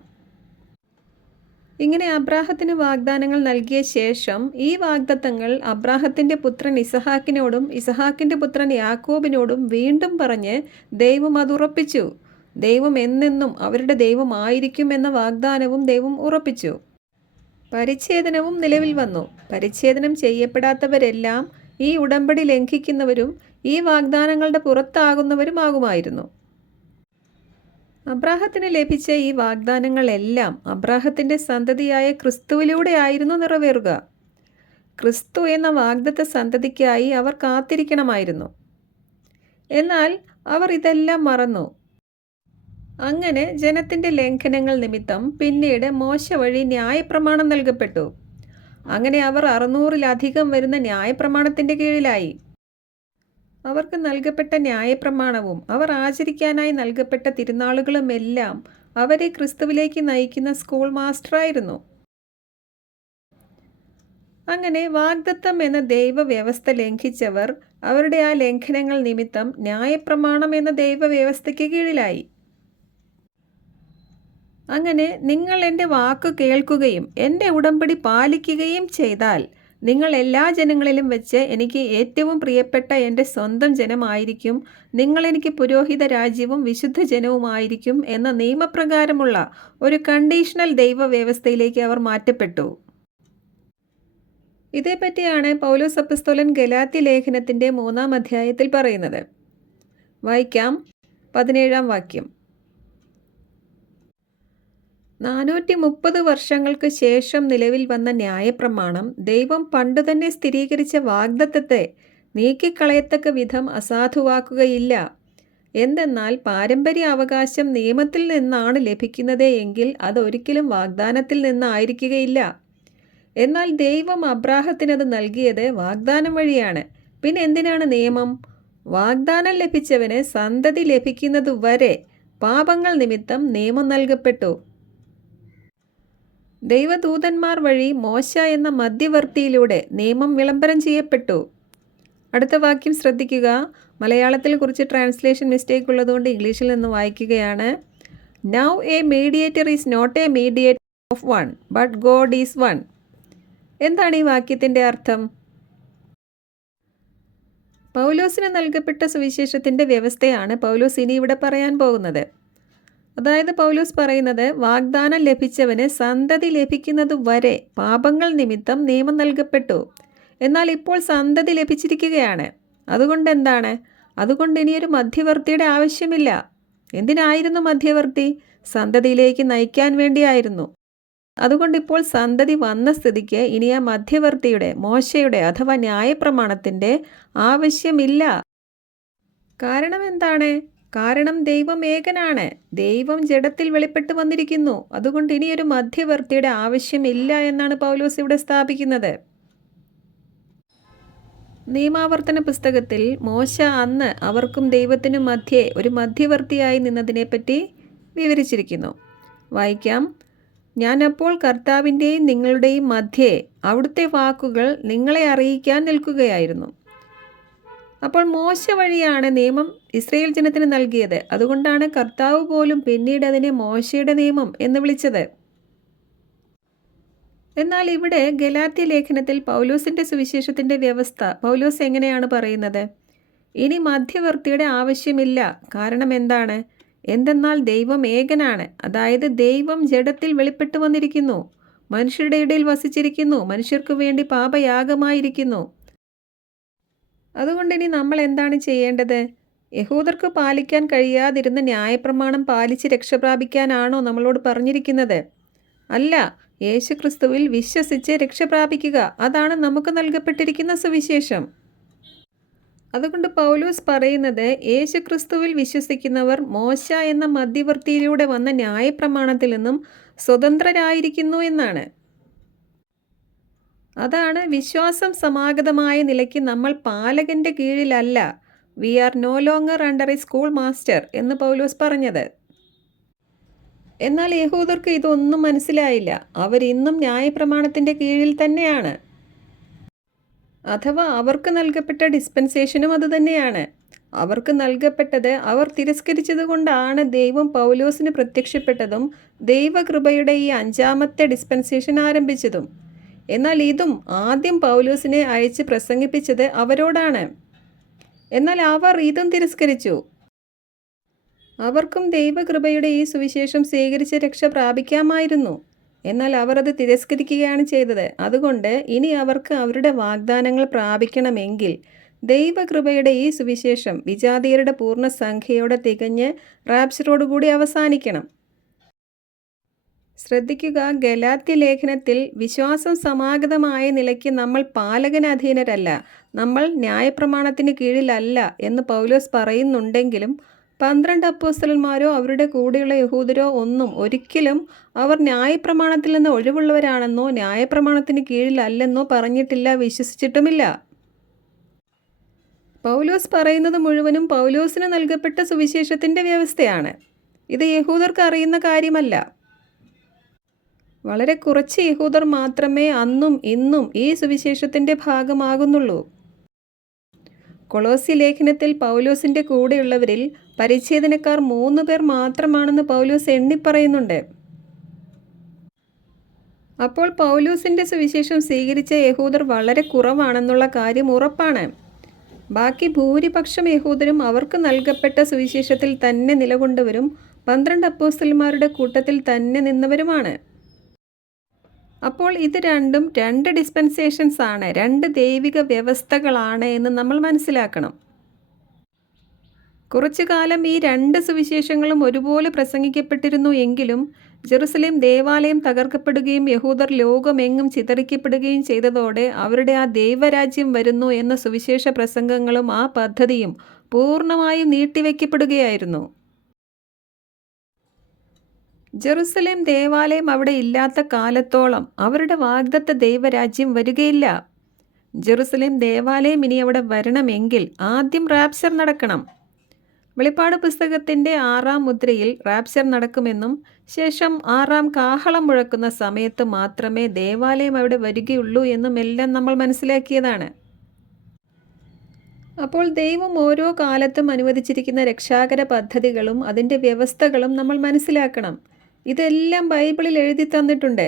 ഇങ്ങനെ അബ്രാഹത്തിന് വാഗ്ദാനങ്ങൾ നൽകിയ ശേഷം ഈ വാഗ്ദത്തങ്ങൾ അബ്രാഹത്തിൻ്റെ പുത്രൻ ഇസഹാക്കിനോടും ഇസഹാക്കിൻ്റെ പുത്രൻ യാക്കോബിനോടും വീണ്ടും പറഞ്ഞ് ദൈവം അത് ഉറപ്പിച്ചു. ദൈവം എന്നെന്നും അവരുടെ ദൈവമായിരിക്കും എന്ന വാഗ്ദാനവും ദൈവം ഉറപ്പിച്ചു. പരിച്ഛേദനവും നിലവിൽ വന്നു. പരിച്ഛേദനം ചെയ്യപ്പെടാത്തവരെല്ലാം ഈ ഉടമ്പടി ലംഘിക്കുന്നവരും ഈ വാഗ്ദാനങ്ങളുടെ പുറത്താകുന്നവരുമാകുമായിരുന്നു. അബ്രാഹത്തിന് ലഭിച്ച ഈ വാഗ്ദാനങ്ങളെല്ലാം അബ്രാഹത്തിൻ്റെ സന്തതിയായ ക്രിസ്തുവിലൂടെ ആയിരുന്നു നിറവേറുക. ക്രിസ്തു എന്ന വാഗ്ദത്ത സന്തതിക്കായി അവർ കാത്തിരിക്കണമായിരുന്നു. എന്നാൽ അവർ ഇതെല്ലാം മറന്നു. അങ്ങനെ ജനത്തിൻ്റെ ലംഘനങ്ങൾ നിമിത്തം പിന്നീട് മോശ വഴി ന്യായപ്രമാണം നൽകപ്പെട്ടു. അങ്ങനെ അവർ 600-ലധികം വരുന്ന ന്യായപ്രമാണത്തിൻ്റെ കീഴിലായി. അവർക്ക് നൽകപ്പെട്ട ന്യായപ്രമാണവും അവർ ആചരിക്കാനായി നൽകപ്പെട്ട തിരുനാളുകളുമെല്ലാം അവരെ ക്രിസ്തുവിലേക്ക് നയിക്കുന്ന സ്കൂൾ മാസ്റ്ററായിരുന്നു. അങ്ങനെ വാഗ്ദത്തം എന്ന ദൈവവ്യവസ്ഥ ലംഘിച്ചവർ അവരുടെ ആ ലംഘനങ്ങൾ നിമിത്തം ന്യായപ്രമാണം എന്ന ദൈവവ്യവസ്ഥയ്ക്ക് കീഴിലായി. അങ്ങനെ നിങ്ങൾ എൻ്റെ വാക്ക് കേൾക്കുകയും എൻ്റെ ഉടമ്പടി പാലിക്കുകയും ചെയ്താൽ നിങ്ങൾ എല്ലാ ജനങ്ങളിലും വെച്ച് എനിക്ക് ഏറ്റവും പ്രിയപ്പെട്ട എൻ്റെ സ്വന്തം ജനമായിരിക്കും, നിങ്ങൾ എനിക്ക് പുരോഹിത രാജ്യവും വിശുദ്ധ ജനവുമായിരിക്കും എന്ന നിയമപ്രകാരമുള്ള ഒരു കണ്ടീഷണൽ ദൈവവ്യവസ്ഥയിലേക്ക് അവർ മാറ്റപ്പെട്ടു. ഇതേപ്പറ്റിയാണ് പൗലോസ് അപ്പസ്തോലൻ ഗലാത്യ ലേഖനത്തിൻ്റെ 3-ാം അധ്യായത്തിൽ പറയുന്നത്. വായിക്കാം 17-ാം വാക്യം. 430 വർഷങ്ങൾക്ക് ശേഷം നിലവിൽ വന്ന ന്യായപ്രമാണം ദൈവം പണ്ടുതന്നെ സ്ഥിരീകരിച്ച വാഗ്ദത്തത്തെ നീക്കിക്കളയത്തക്ക വിധം അസാധുവാക്കുകയില്ല. എന്തെന്നാൽ പാരമ്പര്യ അവകാശം നിയമത്തിൽ നിന്നാണ് ലഭിക്കുന്നത് എങ്കിൽ അതൊരിക്കലും വാഗ്ദാനത്തിൽ നിന്നായിരിക്കുകയില്ല. എന്നാൽ ദൈവം അബ്രാഹത്തിനത് നൽകിയത് വാഗ്ദാനം വഴിയാണ്. പിന്നെ എന്തിനാണ് നിയമം? വാഗ്ദാനം ലഭിച്ചവന് സന്തതി ലഭിക്കുന്നതുവരെ പാപങ്ങൾ നിമിത്തം നിയമം നൽകപ്പെട്ടു. ദൈവദൂതന്മാർ വഴി മോശ എന്ന മധ്യവർത്തിയിലൂടെ നിയമം വിളംബരം ചെയ്യപ്പെട്ടു. അടുത്ത വാക്യം ശ്രദ്ധിക്കുക. മലയാളത്തിൽ കുറിച്ച് ട്രാൻസ്ലേഷൻ മിസ്റ്റേക്ക് ഉള്ളതുകൊണ്ട് ഇംഗ്ലീഷിൽ നിന്ന് വായിക്കുകയാണ്. Now a mediator is not a mediator of one but God is one. എന്താണ് ഈ വാക്യത്തിൻ്റെ അർത്ഥം? പൗലോസിന് നൽകപ്പെട്ട സുവിശേഷത്തിൻ്റെ വ്യവസ്ഥയാണ് പൗലോസ് ഇനി ഇവിടെ പറയാൻ പോകുന്നത്. അതായത് പൗലോസ് പറയുന്നത് വാഗ്ദാനം ലഭിച്ചവന് സന്തതി ലഭിക്കുന്നത് വരെ പാപങ്ങൾ നിമിത്തം നിയമം നൽകപ്പെട്ടു. എന്നാൽ ഇപ്പോൾ സന്തതി ലഭിച്ചിരിക്കുകയാണ്. അതുകൊണ്ട് എന്താണ്? അതുകൊണ്ട് ഇനിയൊരു മധ്യവർത്തിയുടെ ആവശ്യമില്ല. എന്തിനായിരുന്നു മധ്യവർത്തി? സന്തതിയിലേക്ക് നയിക്കാൻ വേണ്ടിയായിരുന്നു. അതുകൊണ്ട് ഇപ്പോൾ സന്തതി വന്ന സ്ഥിതിക്ക് ഇനി ആ മധ്യവർത്തിയുടെ, മോശയുടെ അഥവാ ന്യായപ്രമാണത്തിൻ്റെ ആവശ്യമില്ല. കാരണം എന്താണ്? കാരണം ദൈവം ഏകനാണ്. ദൈവം ജഡത്തിൽ വെളിപ്പെട്ട് വന്നിരിക്കുന്നു. അതുകൊണ്ട് ഇനിയൊരു മധ്യവർത്തിയുടെ ആവശ്യമില്ല എന്നാണ് പൗലോസ് ഇവിടെ സ്ഥാപിക്കുന്നത്. നിയമാവർത്തന പുസ്തകത്തിൽ മോശ അന്ന് അവർക്കും ദൈവത്തിനും മധ്യേ ഒരു മധ്യവർത്തിയായി നിന്നതിനെപ്പറ്റി വിവരിച്ചിരിക്കുന്നു. വായിക്കാം. ഞാൻ അപ്പോൾ കർത്താവിൻ്റെയും നിങ്ങളുടെയും മധ്യേ അവിടുത്തെ വാക്കുകൾ നിങ്ങളെ അറിയിക്കാൻ നിൽക്കുകയായിരുന്നു. അപ്പോൾ മോശ വഴിയാണ് നിയമം ഇസ്രായേൽ ജനത്തിന് നൽകിയത്. അതുകൊണ്ടാണ് കർത്താവ് പോലും പിന്നീട് അതിനെ മോശയുടെ നിയമം എന്ന് വിളിച്ചത്. എന്നാൽ ഇവിടെ ഗലാത്യ ലേഖനത്തിൽ പൗലോസിൻ്റെ സുവിശേഷത്തിൻ്റെ വ്യവസ്ഥ പൗലോസ് എങ്ങനെയാണ് പറയുന്നത്? ഇനി മധ്യവർത്തിയുടെ ആവശ്യമില്ല. കാരണം എന്താണ്? എന്തെന്നാൽ ദൈവം ഏകനാണ്. അതായത് ദൈവം ജഡത്തിൽ വെളിപ്പെട്ട് വന്നിരിക്കുന്നു, മനുഷ്യരുടെ ഇടയിൽ വസിച്ചിരിക്കുന്നു, മനുഷ്യർക്ക് വേണ്ടി പാപയാഗമായിരിക്കുന്നു. അതുകൊണ്ട് ഇനി നമ്മൾ എന്താണ് ചെയ്യേണ്ടത്? യഹൂദർക്ക് പാലിക്കാൻ കഴിയാതിരുന്ന ന്യായപ്രമാണം പാലിച്ച് രക്ഷപ്രാപിക്കാനാണോ നമ്മളോട് പറഞ്ഞിരിക്കുന്നത്? അല്ല, യേശുക്രിസ്തുവിൽ വിശ്വസിച്ച് രക്ഷപ്രാപിക്കുക. അതാണ് നമുക്ക് നൽകപ്പെട്ടിരിക്കുന്ന സുവിശേഷം. അതുകൊണ്ട് പൗലോസ് പറയുന്നത് യേശുക്രിസ്തുവിൽ വിശ്വസിക്കുന്നവർ മോശ എന്ന മധ്യവർത്തിയിലൂടെ വന്ന ന്യായപ്രമാണത്തിൽ നിന്നും സ്വതന്ത്രരായിരിക്കുന്നു എന്നാണ്. അതാണ് വിശ്വാസം സമാഗതമായ നിലയ്ക്ക് നമ്മൾ പാലകൻ്റെ കീഴിലല്ല, we are no longer under a school master എന്ന് പൗലോസ് പറഞ്ഞത്. എന്നാൽ യഹൂദർക്ക് ഇതൊന്നും മനസ്സിലായില്ല. അവരിന്നും ന്യായപ്രമാണത്തിൻ്റെ കീഴിൽ തന്നെയാണ്. അഥവാ അവർക്ക് നൽകപ്പെട്ട ഡിസ്പെൻസേഷനും അതുതന്നെയാണ്. അവർക്ക് നൽകപ്പെട്ടത് അവർ തിരസ്കരിച്ചതുകൊണ്ടാണ് ദൈവം പൗലോസിന് പ്രത്യക്ഷപ്പെട്ടതും ദൈവകൃപയുടെ ഈ 5-ാമത്തെ ഡിസ്പെൻസേഷൻ ആരംഭിച്ചതും. എന്നാൽ ഇതും ആദ്യം പൗലോസിനെ അയച്ച് പ്രസംഗിപ്പിച്ചത് അവരോടാണ്. എന്നാൽ അവർ ഇതും തിരസ്കരിച്ചു. അവർക്കും ദൈവകൃപയുടെ ഈ സുവിശേഷം സ്വീകരിച്ച് രക്ഷ പ്രാപിക്കാമായിരുന്നു. എന്നാൽ അവർ അത് തിരസ്കരിക്കുകയാണ് ചെയ്തത്. അതുകൊണ്ട് ഇനി അവർക്ക് അവരുടെ വാഗ്ദാനങ്ങൾ പ്രാപിക്കണമെങ്കിൽ ദൈവകൃപയുടെ ഈ സുവിശേഷം വിജാതീയരുടെ പൂർണ്ണ സംഖ്യയോടെ തികഞ്ഞ് റാപ്ചറോടുകൂടി അവസാനിക്കണം. ശ്രദ്ധിക്കുക, ഗലാത്യ ലേഖനത്തിൽ വിശ്വാസം സമാഗതമായ നിലയ്ക്ക് നമ്മൾ പാലകനധീനരല്ല, നമ്മൾ ന്യായപ്രമാണത്തിന് കീഴിലല്ല എന്ന് പൗലോസ് പറയുന്നുണ്ടെങ്കിലും 12 അപ്പോസ്തലന്മാരോ അവരുടെ കൂടെയുള്ള യഹൂദരോ ഒരിക്കലും അവർ ന്യായപ്രമാണത്തിൽ നിന്ന് ഒഴിവുള്ളവരാണെന്നോ ന്യായപ്രമാണത്തിന് കീഴിലല്ലെന്നോ പറഞ്ഞിട്ടില്ല, വിശ്വസിച്ചിട്ടുമില്ല. പൗലോസ് പറയുന്നത് മുഴുവനും പൗലോസിന് നൽകപ്പെട്ട സുവിശേഷത്തിൻ്റെ വ്യവസ്ഥയാണ്. ഇത് യഹൂദർക്ക് അറിയുന്ന കാര്യമല്ല. വളരെ കുറച്ച് യഹൂദർ മാത്രമേ അന്നും ഇന്നും ഈ സുവിശേഷത്തിൻ്റെ ഭാഗമാകുന്നുള്ളൂ. കൊളോസി ലേഖനത്തിൽ പൗലോസിൻ്റെ കൂടെയുള്ളവരിൽ പരിച്ഛേദനക്കാർ 3 പേർ മാത്രമാണെന്ന് പൗലോസ് എണ്ണിപ്പറയുന്നുണ്ട്. അപ്പോൾ പൗലോസിൻ്റെ സുവിശേഷം സ്വീകരിച്ച യഹൂദർ വളരെ കുറവാണെന്നുള്ള കാര്യം ഉറപ്പാണ്. ബാക്കി ഭൂരിപക്ഷം യഹൂദരും അവർക്ക് നൽകപ്പെട്ട സുവിശേഷത്തിൽ തന്നെ നിലകൊണ്ടവരും 12 അപ്പോസ്തലന്മാരുടെ കൂട്ടത്തിൽ തന്നെ നിന്നവരുമാണ്. അപ്പോൾ ഇത് രണ്ടും 2 ഡിസ്പെൻസേഷൻസ് ആണ്, 2 ദൈവിക വ്യവസ്ഥകളാണ് എന്ന് നമ്മൾ മനസ്സിലാക്കണം. കുറച്ചു കാലം ഈ 2 സുവിശേഷങ്ങളും ഒരുപോലെ പ്രസംഗിക്കപ്പെട്ടിരുന്നു എങ്കിലും ജെറുസലേം ദേവാലയം തകർക്കപ്പെടുകയും യഹൂദർ ലോകമെങ്ങും ചിതറിക്കപ്പെടുകയും ചെയ്തതോടെ അവരുടെ ആ ദൈവരാജ്യം വരുന്നു എന്ന സുവിശേഷ പ്രസംഗങ്ങളും ആ പദ്ധതിയും പൂർണ്ണമായും നീട്ടിവെക്കപ്പെടുകയായിരുന്നു. ജെറുസലേം ദേവാലയം അവിടെ ഇല്ലാത്ത കാലത്തോളം അവരുടെ വാഗ്ദത്ത ദൈവരാജ്യം വരികയില്ല. ജെറുസലേം ദേവാലയം ഇനി അവിടെ വരണമെങ്കിൽ ആദ്യം റാപ്ചർ നടക്കണം. വെളിപ്പാട് പുസ്തകത്തിൻ്റെ 6-ാം മുദ്രയിൽ റാപ്ചർ നടക്കുമെന്നും ശേഷം 6-ാം കാഹളം മുഴക്കുന്ന സമയത്ത് മാത്രമേ ദേവാലയം അവിടെ വരികയുള്ളൂ എന്നും എല്ലാം നമ്മൾ മനസ്സിലാക്കിയതാണ്. അപ്പോൾ ദൈവം ഓരോ കാലത്തും അനുവദിച്ചിരിക്കുന്ന രക്ഷാകര പദ്ധതികളും അതിൻ്റെ വ്യവസ്ഥകളും നമ്മൾ മനസ്സിലാക്കണം. ഇതെല്ലാം ബൈബിളിൽ എഴുതി തന്നിട്ടുണ്ട്.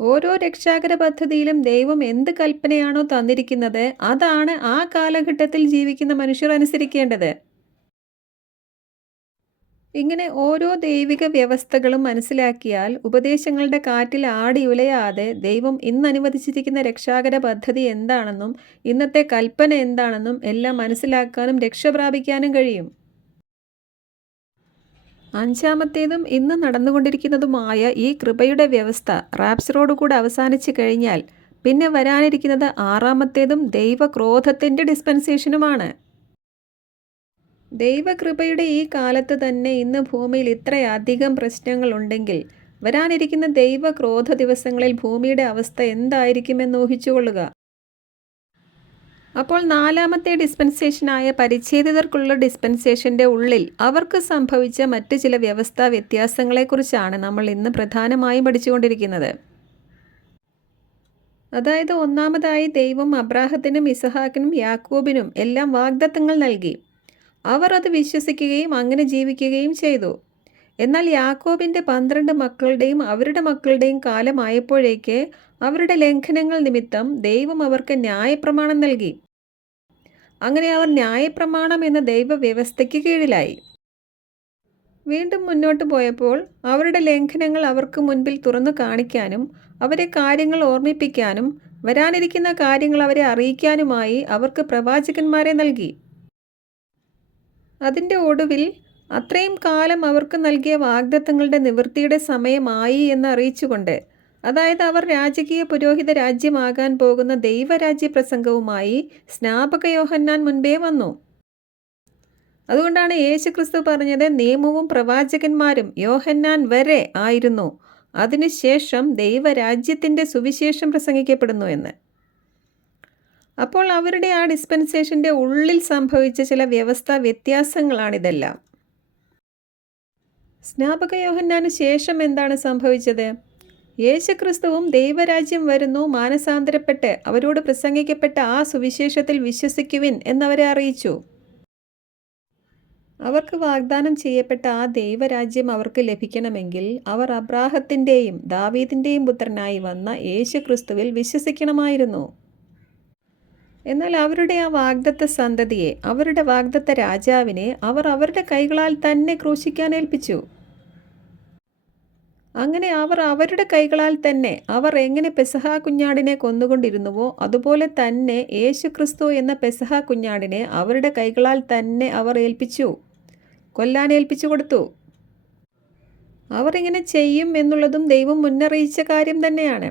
ഓരോ രക്ഷാകര പദ്ധതിയിലും ദൈവം എന്ത് കൽപ്പനയാണോ തന്നിരിക്കുന്നത് അതാണ് ആ കാലഘട്ടത്തിൽ ജീവിക്കുന്ന മനുഷ്യർ അനുസരിക്കേണ്ടത്. ഇങ്ങനെ ഓരോ ദൈവിക വ്യവസ്ഥകളും മനസ്സിലാക്കിയാൽ ഉപദേശങ്ങളുടെ കാറ്റിൽ ആടി ഉലയാതെ ദൈവം ഇന്ന് അനുവദിച്ചിരിക്കുന്ന രക്ഷാകര പദ്ധതി എന്താണെന്നും ഇന്നത്തെ കൽപ്പന എന്താണെന്നും എല്ലാം മനസ്സിലാക്കാനും രക്ഷപ്രാപിക്കാനും കഴിയും. 5-ാമത്തേതും ഇന്ന് നടന്നുകൊണ്ടിരിക്കുന്നതുമായ ഈ കൃപയുടെ വ്യവസ്ഥ റാപ്ചറോടുകൂടെ അവസാനിച്ചു കഴിഞ്ഞാൽ പിന്നെ വരാനിരിക്കുന്നത് 6-ാമത്തേതും ദൈവക്രോധത്തിൻ്റെ ഡിസ്പെൻസേഷനുമാണ്. ദൈവകൃപയുടെ ഈ കാലത്ത് തന്നെ ഇന്ന് ഭൂമിയിൽ ഇത്രയധികം പ്രശ്നങ്ങളുണ്ടെങ്കിൽ വരാനിരിക്കുന്ന ദൈവക്രോധ ദിവസങ്ങളിൽ ഭൂമിയുടെ അവസ്ഥ എന്തായിരിക്കുമെന്ന് ഊഹിച്ചുകൊള്ളുക. അപ്പോൾ 4-ാമത്തെ ഡിസ്പെൻസേഷനായ പരിച്ഛേദിതർക്കുള്ള ഡിസ്പെൻസേഷൻ്റെ ഉള്ളിൽ അവർക്ക് സംഭവിച്ച മറ്റ് ചില വ്യവസ്ഥാ വ്യത്യാസങ്ങളെക്കുറിച്ചാണ് നമ്മൾ ഇന്ന് പ്രധാനമായും പഠിച്ചുകൊണ്ടിരിക്കുന്നത്. അതായത്, ഒന്നാമതായി ദൈവം അബ്രാഹത്തിനും ഇസഹാക്കിനും യാക്കോബിനും എല്ലാം വാഗ്ദത്തങ്ങൾ നൽകി. അവർ അത് വിശ്വസിക്കുകയും അങ്ങനെ ജീവിക്കുകയും ചെയ്തു. എന്നാൽ യാക്കോബിൻ്റെ 12 മക്കളുടെയും അവരുടെ മക്കളുടെയും കാലമായപ്പോഴേക്ക് അവരുടെ ലംഘനങ്ങൾ നിമിത്തം ദൈവം അവർക്ക് ന്യായപ്രമാണം നൽകി. അങ്ങനെ അവർ ന്യായപ്രമാണം എന്ന ദൈവവ്യവസ്ഥയ്ക്ക് കീഴിലായി. വീണ്ടും മുന്നോട്ട് പോയപ്പോൾ അവരുടെ ലംഘനങ്ങൾ അവർക്ക് മുൻപിൽ തുറന്നു കാണിക്കാനും അവരെ കാര്യങ്ങൾ ഓർമ്മിപ്പിക്കാനും വരാനിരിക്കുന്ന കാര്യങ്ങൾ അവരെ അറിയിക്കാനുമായി അവർക്ക് പ്രവാചകന്മാരെ നൽകി. അതിൻ്റെ ഒടുവിൽ അത്രയും കാലം അവർക്ക് നൽകിയ വാഗ്ദത്തങ്ങളുടെ നിവൃത്തിയുടെ സമയമായി എന്ന് അറിയിച്ചുകൊണ്ട്, അതായത് അവർ രാജകീയ പുരോഹിത രാജ്യമാകാൻ പോകുന്ന ദൈവരാജ്യ പ്രസംഗവുമായി സ്നാപക യോഹന്നാൻ മുൻപേ വന്നു. അതുകൊണ്ടാണ് യേശുക്രിസ്തു പറഞ്ഞത്, നിയമവും പ്രവാചകന്മാരും യോഹന്നാൻ വരെ ആയിരുന്നു, അതിനുശേഷം ദൈവരാജ്യത്തിൻ്റെ സുവിശേഷം പ്രസംഗിക്കപ്പെടുന്നു എന്ന്. അപ്പോൾ അവരുടെ ആ ഡിസ്പെൻസേഷൻ്റെ ഉള്ളിൽ സംഭവിച്ച ചില വ്യവസ്ഥാ വ്യത്യാസങ്ങളാണിതെല്ലാം. സ്നാപക യോഹന്നാന് ശേഷം എന്താണ് സംഭവിച്ചത്? യേശുക്രിസ്തുവും ദൈവരാജ്യം വരുന്നു, മാനസാന്തരപ്പെട്ട് അവരോട് പ്രസംഗിക്കപ്പെട്ട ആ സുവിശേഷത്തിൽ വിശ്വസിക്കുവിൻ എന്നവരെ അറിയിച്ചു. അവർക്ക് വാഗ്ദാനം ചെയ്യപ്പെട്ട ആ ദൈവരാജ്യം അവർക്ക് ലഭിക്കണമെങ്കിൽ അവർ അബ്രാഹത്തിൻ്റെയും ദാവീദിൻ്റെയും പുത്രനായി വന്ന യേശുക്രിസ്തുവിൽ വിശ്വസിക്കണമായിരുന്നു. എന്നാൽ അവരുടെ ആ വാഗ്ദത്ത സന്തതിയെ, അവരുടെ വാഗ്ദത്ത രാജാവിനെ അവർ അവരുടെ കൈകളാൽ തന്നെ ക്രൂശിക്കാൻ ഏൽപ്പിച്ചു. അങ്ങനെ അവർ അവരുടെ കൈകളാൽ തന്നെ അവർ എങ്ങനെ പെസഹ കുഞ്ഞാടിനെ കൊന്നുകൊണ്ടിരുന്നുവോ അതുപോലെ തന്നെ യേശു ക്രിസ്തു എന്ന പെസഹ കുഞ്ഞാടിനെ അവരുടെ കൈകളാൽ തന്നെ അവർ കൊല്ലാൻ ഏൽപ്പിച്ചു കൊടുത്തു. അവർ ഇങ്ങനെ ചെയ്യും എന്നുള്ളതും ദൈവം മുന്നറിയിച്ച കാര്യം തന്നെയാണ്.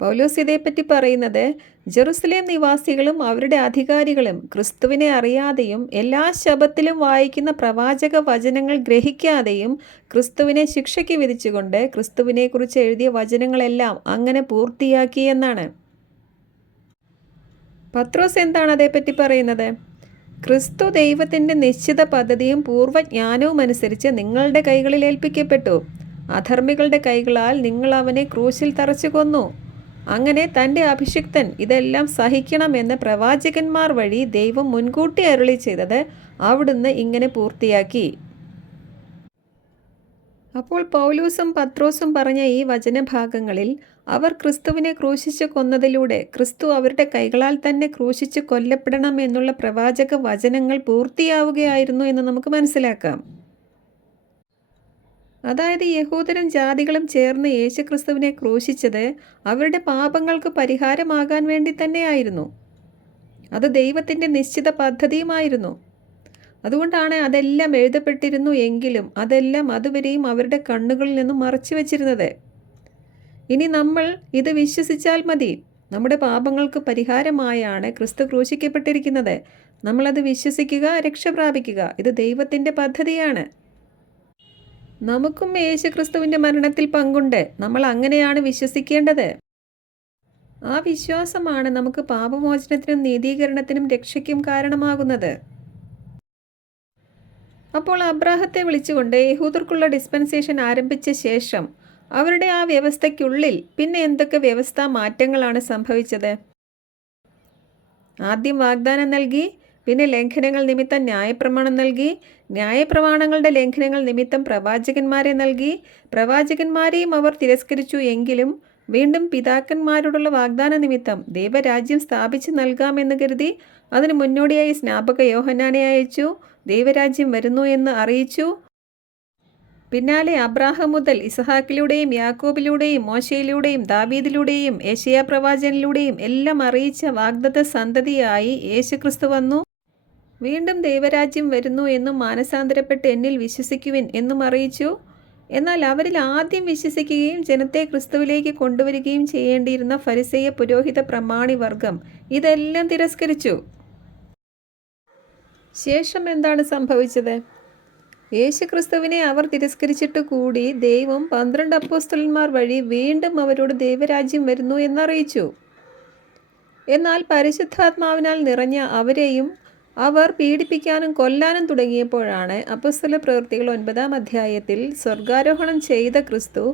പൗലോസ് ഇതേപ്പറ്റി പറയുന്നത്, ജെറുസലേം നിവാസികളും അവരുടെ അധികാരികളും ക്രിസ്തുവിനെ അറിയാതെയും എല്ലാ ശബ്ദത്തിലും വായിക്കുന്ന പ്രവാചക വചനങ്ങൾ ഗ്രഹിക്കാതെയും ക്രിസ്തുവിനെ ശിക്ഷയ്ക്ക് വിധിച്ചുകൊണ്ട് ക്രിസ്തുവിനെക്കുറിച്ച് എഴുതിയ വചനങ്ങളെല്ലാം അങ്ങനെ പൂർത്തിയാക്കി എന്നാണ്. പത്രോസ് എന്താണ് അതേപ്പറ്റി പറയുന്നത്? ക്രിസ്തു ദൈവത്തിൻ്റെ നിശ്ചിത പദ്ധതിയും പൂർവ്വജ്ഞാനവും അനുസരിച്ച് നിങ്ങളുടെ കൈകളിൽ ഏൽപ്പിക്കപ്പെട്ടു. അധർമ്മികളുടെ കൈകളാൽ നിങ്ങൾ അവനെ ക്രൂശിൽ തറച്ചു കൊന്നു. അങ്ങനെ തൻ്റെ അഭിഷിക്തൻ ഇതെല്ലാം സഹിക്കണമെന്ന് പ്രവാചകന്മാർ വഴി ദൈവം മുൻകൂട്ടി അരുളി ചെയ്തത് അവിടുന്ന് ഇങ്ങനെ പൂർത്തിയാക്കി. അപ്പോൾ പൗലോസും പത്രോസും പറഞ്ഞ ഈ വചനഭാഗങ്ങളിൽ അവർ ക്രിസ്തുവിനെ ക്രൂശിച്ച് കൊന്നതിലൂടെ ക്രിസ്തു അവരുടെ കൈകളാൽ തന്നെ ക്രൂശിച്ച് കൊല്ലപ്പെടണം എന്നുള്ള പ്രവാചക വചനങ്ങൾ പൂർത്തിയാവുകയായിരുന്നു എന്ന് നമുക്ക് മനസ്സിലാക്കാം. അതായത് യഹൂദരും ജാതികളും ചേർന്ന് യേശുക്രിസ്തുവിനെ ക്രൂശിച്ചത് അവരുടെ പാപങ്ങൾക്ക് പരിഹാരമാകാൻ വേണ്ടി തന്നെയായിരുന്നു. അത് ദൈവത്തിൻ്റെ നിശ്ചിത പദ്ധതിയുമായിരുന്നു. അതുകൊണ്ടാണ് അതെല്ലാം എഴുതപ്പെട്ടിരുന്നു എങ്കിലും അതെല്ലാം അതുവരെയും അവരുടെ കണ്ണുകളിൽ നിന്നും മറച്ചു വച്ചിരുന്നത്. ഇനി നമ്മൾ ഇത് വിശ്വസിച്ചാൽ മതി. നമ്മുടെ പാപങ്ങൾക്ക് പരിഹാരമായാണ് ക്രിസ്തു ക്രൂശിക്കപ്പെട്ടിരിക്കുന്നത്. നമ്മളത് വിശ്വസിക്കുക, രക്ഷ പ്രാപിക്കുക. ഇത് ദൈവത്തിൻ്റെ പദ്ധതിയാണ്. നമുക്കും യേശുക്രിസ്തുവിൻ്റെ മരണത്തിൽ പങ്കുണ്ട്. നമ്മൾ അങ്ങനെയാണ് വിശ്വസിക്കേണ്ടത്. ആ വിശ്വാസമാണ് നമുക്ക് പാപമോചനത്തിനും നീതീകരണത്തിനും രക്ഷയ്ക്കും കാരണമാകുന്നത്. അപ്പോൾ അബ്രാഹത്തെ വിളിച്ചുകൊണ്ട് യഹൂദർക്കുള്ള ഡിസ്പെൻസേഷൻ ആരംഭിച്ച ശേഷം അവരുടെ ആ വ്യവസ്ഥയ്ക്കുള്ളിൽ പിന്നെ എന്തൊക്കെ വ്യവസ്ഥാ മാറ്റങ്ങളാണ് സംഭവിച്ചത്? ആദ്യം വാഗ്ദാനം നൽകി, പിന്നെ ലംഘനങ്ങൾ നിമിത്തം ന്യായപ്രമാണം നൽകി, ന്യായപ്രമാണങ്ങളുടെ ലംഘനങ്ങൾ നിമിത്തം പ്രവാചകന്മാരെ നൽകി, പ്രവാചകന്മാരെയും അവർ തിരസ്കരിച്ചു എങ്കിലും വീണ്ടും പിതാക്കന്മാരോടുള്ള വാഗ്ദാന നിമിത്തം ദൈവരാജ്യം സ്ഥാപിച്ച് നൽകാമെന്ന് കരുതി അതിന് മുന്നോടിയായി സ്നാപക യോഹന്നാനെ അയച്ചു. ദൈവരാജ്യം വരുന്നു എന്ന് അറിയിച്ചു. പിന്നാലെ അബ്രാഹാം മുതൽ ഇസഹാക്കിലൂടെയും യാക്കോബിലൂടെയും മോശയിലൂടെയും ദാവീദിലൂടെയും യെശയ്യാ പ്രവാചകനിലൂടെയും എല്ലാം അറിയിച്ച വാഗ്ദത്ത സന്തതിയായി യേശുക്രിസ്തു വന്നു. വീണ്ടും ദൈവരാജ്യം വരുന്നു എന്നും മാനസാന്തരപ്പെട്ട് എന്നിൽ വിശ്വസിക്കുവിൻ എന്നും അറിയിച്ചു. എന്നാൽ അവരിൽ ആദ്യം വിശ്വസിക്കുകയും ജനത്തെ ക്രിസ്തുവിലേക്ക് കൊണ്ടുവരികയും ചെയ്യേണ്ടിയിരുന്ന ഫരിസേയ പുരോഹിത പ്രമാണി വർഗം ഇതെല്ലാം തിരസ്കരിച്ചു. ശേഷം എന്താണ് സംഭവിച്ചത്? യേശുക്രിസ്തുവിനെ അവർ തിരസ്കരിച്ചിട്ട് കൂടി ദൈവം 12 അപ്പോസ്തലന്മാർ വഴി വീണ്ടും അവരോട് ദൈവരാജ്യം വരുന്നു എന്നറിയിച്ചു. എന്നാൽ പരിശുദ്ധാത്മാവിനാൽ നിറഞ്ഞ അവരെയും അവർ പീഡിപ്പിക്കാനും കൊല്ലാനും തുടങ്ങിയപ്പോഴാണ് അപ്പോസ്തല പ്രവൃത്തികൾ 9-ാം അധ്യായത്തിൽ സ്വർഗാരോഹണം ചെയ്ത ക്രിസ്തു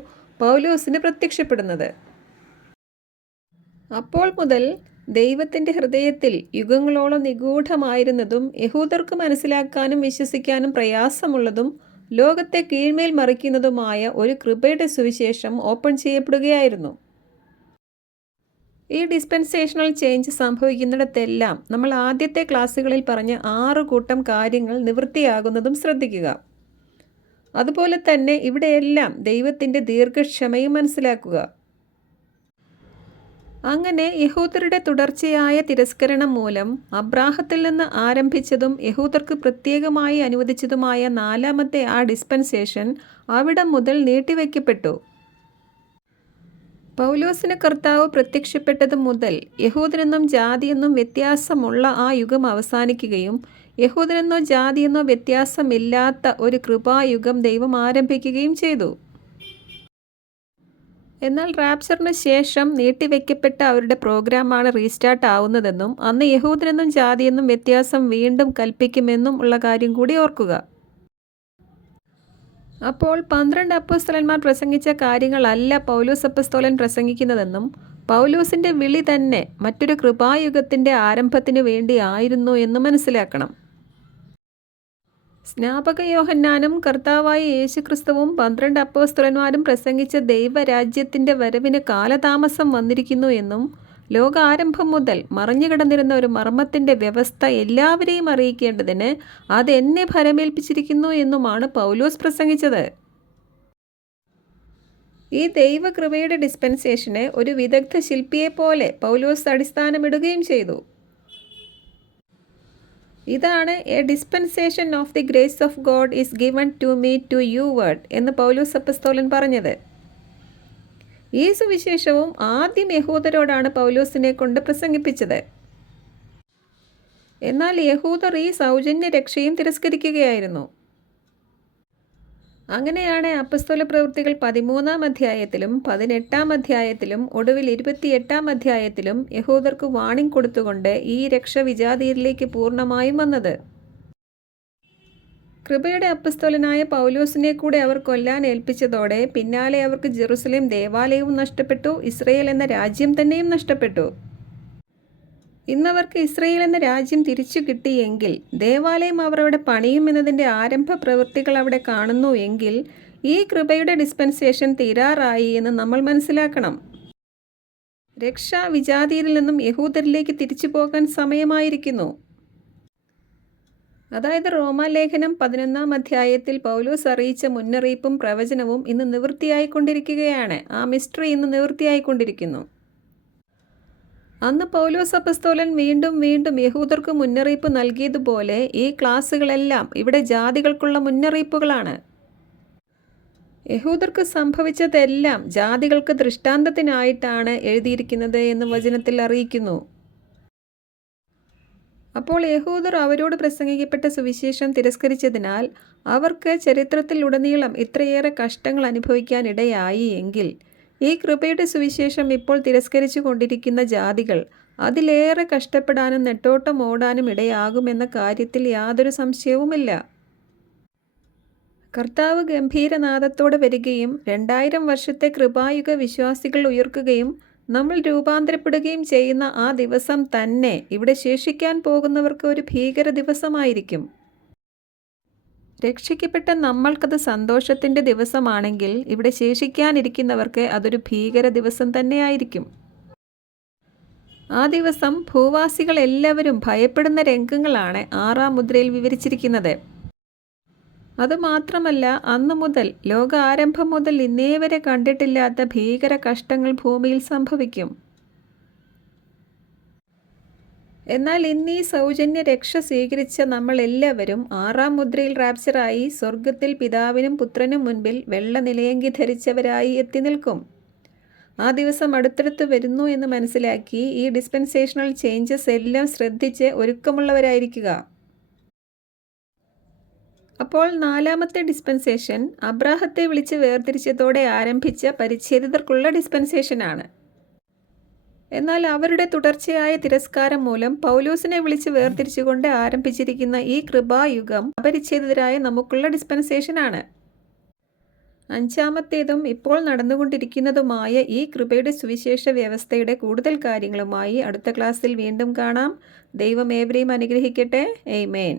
പൗലോസിന് പ്രത്യക്ഷപ്പെടുന്നത്. അപ്പോൾ മുതൽ ദൈവത്തിൻ്റെ ഹൃദയത്തിൽ യുഗങ്ങളോളം നിഗൂഢമായിരുന്നതും യഹൂദർക്ക് മനസ്സിലാക്കാനും വിശ്വസിക്കാനും പ്രയാസമുള്ളതും ലോകത്തെ കീഴ്മേൽ മറിക്കുന്നതുമായ ഒരു കൃപയുടെ സുവിശേഷം ഓപ്പൺ ചെയ്യപ്പെടുകയായിരുന്നു. ഈ ഡിസ്പെൻസേഷണൽ ചേഞ്ച് സംഭവിക്കുന്നിടത്തെല്ലാം നമ്മൾ ആദ്യത്തെ ക്ലാസ്സുകളിൽ പറഞ്ഞ 6 കൂട്ടം കാര്യങ്ങൾ നിവൃത്തിയാകുന്നതും ശ്രദ്ധിക്കുക. അതുപോലെ തന്നെ ഇവിടെയെല്ലാം ദൈവത്തിൻ്റെ ദീർഘക്ഷമയും മനസ്സിലാക്കുക. അങ്ങനെ യഹൂദരുടെ തുടർച്ചയായ തിരസ്കരണം മൂലം അബ്രാഹത്തിൽ നിന്ന് ആരംഭിച്ചതും യഹൂദർക്ക് പ്രത്യേകമായി അനുവദിച്ചതുമായ 4ാമത്തെ ആ ഡിസ്പെൻസേഷൻ അവിടം മുതൽ നീട്ടിവെക്കപ്പെട്ടു. പൗലോസിന് കർത്താവ് പ്രത്യക്ഷപ്പെട്ടത് മുതൽ യഹൂദനെന്നും ജാതിയെന്നും വ്യത്യാസമുള്ള ആ യുഗം അവസാനിക്കുകയും യഹൂദനെന്നോ ജാതിയെന്നോ വ്യത്യാസമില്ലാത്ത ഒരു കൃപായുഗം ദൈവം ആരംഭിക്കുകയും ചെയ്തു. എന്നാൽ റാപ്ചറിന് ശേഷം നീട്ടിവെക്കപ്പെട്ട അവരുടെ പ്രോഗ്രാമാണ് റീസ്റ്റാർട്ട് ആവുന്നതെന്നും അന്ന് യഹൂദനെന്നും ജാതിയെന്നും വ്യത്യാസം വീണ്ടും കൽപ്പിക്കുമെന്നും ഉള്ള കാര്യം കൂടി ഓർക്കുക. അപ്പോൾ 12 അപ്പോസ്തലന്മാർ പ്രസംഗിച്ച കാര്യങ്ങളല്ല പൗലോസ് അപ്പോസ്തലൻ പ്രസംഗിക്കുന്നതെന്നും പൗലോസിൻ്റെ വിളി തന്നെ മറ്റൊരു കൃപായുഗത്തിൻ്റെ ആരംഭത്തിന് വേണ്ടി ആയിരുന്നു എന്ന് മനസ്സിലാക്കണം. സ്നാപക യോഹന്നാനും കർത്താവായ യേശുക്രിസ്തുവും 12 അപ്പോസ്തലന്മാരും പ്രസംഗിച്ച ദൈവരാജ്യത്തിൻ്റെ വരവിന് കാലതാമസം വന്നിരിക്കുന്നു എന്നും ലോകാരംഭം മുതൽ മറഞ്ഞുകിടന്നിരുന്ന ഒരു മർമ്മത്തിൻ്റെ വ്യവസ്ഥ എല്ലാവരെയും അറിയിക്കേണ്ടതിന് അതെന്നെ ഫലമേൽപ്പിച്ചിരിക്കുന്നു എന്നുമാണ് പൗലോസ് പ്രസംഗിച്ചത്. ഈ ദൈവകൃപയുടെ ഡിസ്പെൻസേഷന് ഒരു വിദഗ്ധ ശില്പിയെപ്പോലെ പൗലോസ് അടിസ്ഥാനമിടുകയും ചെയ്തു. ഇതാണ് a dispensation of the grace of God is given to me to you ward എന്ന് പൗലോസ് അപ്പസ്തോലൻ പറഞ്ഞത്. ഈ സുവിശേഷവും ആദ്യം യഹൂദരോടാണ് പൗലോസിനെ കൊണ്ട് പ്രസംഗിപ്പിച്ചത്. എന്നാൽ യഹൂദർ ഈ സൗജന്യ രക്ഷയും തിരസ്കരിക്കുകയായിരുന്നു. അങ്ങനെയാണ് അപ്പസ്തോല പ്രവൃത്തികൾ 13-ാം അധ്യായത്തിലും 18-ാം അധ്യായത്തിലും ഒടുവിൽ 28-ാം അധ്യായത്തിലും യഹൂദർക്ക് വാണിംഗ് കൊടുത്തുകൊണ്ട് ഈ രക്ഷ വിജാതീയരിലേക്ക് പൂർണ്ണമായും വന്നത്. കൃപയുടെ അപ്പസ്തോലനായ പൗലോസിനെ കൂടെ അവർ കൊല്ലാൻ ഏൽപ്പിച്ചതോടെ പിന്നാലെ അവർക്ക് ജെറുസലേം ദേവാലയവും നഷ്ടപ്പെട്ടു, ഇസ്രയേൽ എന്ന രാജ്യം തന്നെയും നഷ്ടപ്പെട്ടു. ഇന്നവർക്ക് ഇസ്രയേൽ എന്ന രാജ്യം തിരിച്ചു കിട്ടിയെങ്കിൽ, ദേവാലയം അവർ അവിടെ പണിയും എന്നതിൻ്റെ ആരംഭ പ്രവൃത്തികൾ അവിടെ കാണുന്നു എങ്കിൽ, ഈ കൃപയുടെ ഡിസ്പെൻസേഷൻ തീരാറായി എന്ന് നമ്മൾ മനസ്സിലാക്കണം. രക്ഷ വിജാതിയരിൽ നിന്നും യഹൂദരിലേക്ക് തിരിച്ചു പോകാൻ സമയമായിരിക്കുന്നു. അതായത് റോമാലേഖനം 11-ാം അധ്യായത്തിൽ പൗലോസ് അറിയിച്ച മുന്നറിയിപ്പും പ്രവചനവും ഇന്ന് നിവൃത്തിയായിക്കൊണ്ടിരിക്കുകയാണ്. ആ മിസ്റ്ററി ഇന്ന് നിവൃത്തിയായിക്കൊണ്ടിരിക്കുന്നു. അന്ന് പൗലോസ് അപ്പസ്തോലൻ വീണ്ടും വീണ്ടും യഹൂദർക്ക് മുന്നറിയിപ്പ് നൽകിയതുപോലെ ഈ ക്ലാസ്സുകളെല്ലാം ഇവിടെ ജാതികൾക്കുള്ള മുന്നറിയിപ്പുകളാണ്. യഹൂദർക്ക് സംഭവിച്ചതെല്ലാം ജാതികൾക്ക് ദൃഷ്ടാന്തത്തിനായിട്ടാണ് എഴുതിയിരിക്കുന്നത് എന്ന് വചനത്തിൽ അറിയിക്കുന്നു. അപ്പോൾ യഹൂദർ അവരോട് പ്രസംഗിക്കപ്പെട്ട സുവിശേഷം തിരസ്കരിച്ചതിനാൽ അവർക്ക് ചരിത്രത്തിലുടനീളം ഇത്രയേറെ കഷ്ടങ്ങൾ അനുഭവിക്കാനിടയായി എങ്കിൽ, ഈ കൃപയുടെ സുവിശേഷം ഇപ്പോൾ തിരസ്കരിച്ചു കൊണ്ടിരിക്കുന്ന ജാതികൾ അതിലേറെ കഷ്ടപ്പെടാനും നെട്ടോട്ടം ഓടാനും ഇടയാകുമെന്ന കാര്യത്തിൽ യാതൊരു സംശയവുമില്ല. കർത്താവ് ഗംഭീരനാദത്തോടെ വരികയും 2000 വർഷത്തെ കൃപായുഗ വിശ്വാസികൾ ഉയർക്കുകയും നമ്മൾ രൂപാന്തരപ്പെടുകയും ചെയ്യുന്ന ആ ദിവസം തന്നെ ഇവിടെ ശേഷിക്കാൻ പോകുന്നവർക്ക് ഒരു ഭീകര ദിവസമായിരിക്കും. രക്ഷിക്കപ്പെട്ട നമ്മൾക്കത് സന്തോഷത്തിൻ്റെ ദിവസമാണെങ്കിൽ, ഇവിടെ ശേഷിക്കാനിരിക്കുന്നവർക്ക് അതൊരു ഭീകര ദിവസം തന്നെയായിരിക്കും. ആ ദിവസം ഭൂവാസികൾ എല്ലാവരും ഭയപ്പെടുന്ന രംഗങ്ങളാണ് 6-ാം മുദ്രയിൽ വിവരിച്ചിരിക്കുന്നത്. അതുമാത്രമല്ല, അന്നു മുതൽ ലോകാരംഭം മുതൽ ഇന്നേ വരെ കണ്ടിട്ടില്ലാത്ത ഭീകര കഷ്ടങ്ങൾ ഭൂമിയിൽ സംഭവിക്കും. എന്നാൽ ഇന്നീ സൗജന്യ രക്ഷ സ്വീകരിച്ച നമ്മൾ എല്ലാവരും 6-ാം മുദ്രയിൽ റാപ്ചറായി സ്വർഗത്തിൽ പിതാവിനും പുത്രനും മുൻപിൽ വെള്ള നിലയങ്കി ധരിച്ചവരായി എത്തി നിൽക്കും. ആ ദിവസം അടുത്തടുത്ത് വരുന്നു എന്ന് മനസ്സിലാക്കി ഈ ഡിസ്പെൻസേഷണൽ ചേഞ്ചസ് എല്ലാം ശ്രദ്ധിച്ച് ഒരുക്കമുള്ളവരായിരിക്കുക. അപ്പോൾ 4-ാമത്തെ ഡിസ്പെൻസേഷൻ അബ്രാഹത്തെ വിളിച്ച് വേർതിരിച്ചതോടെ ആരംഭിച്ച പരിച്ഛേദിതർക്കുള്ള ഡിസ്പെൻസേഷനാണ്. എന്നാൽ അവരുടെ തുടർച്ചയായ തിരസ്കാരം മൂലം പൗലോസിനെ വിളിച്ച് വേർതിരിച്ചുകൊണ്ട് ആരംഭിച്ചിരിക്കുന്ന ഈ കൃപായുഗം അപരിച്ഛേദിതരായ നമുക്കുള്ള ഡിസ്പെൻസേഷനാണ്. 5-ാമത്തേതും ഇപ്പോൾ നടന്നുകൊണ്ടിരിക്കുന്നതുമായ ഈ കൃപയുടെ സുവിശേഷ വ്യവസ്ഥയുടെ കൂടുതൽ കാര്യങ്ങളുമായി അടുത്ത ക്ലാസ്സിൽ വീണ്ടും കാണാം. ദൈവം ഏവരെയും അനുഗ്രഹിക്കട്ടെ. ആമേൻ.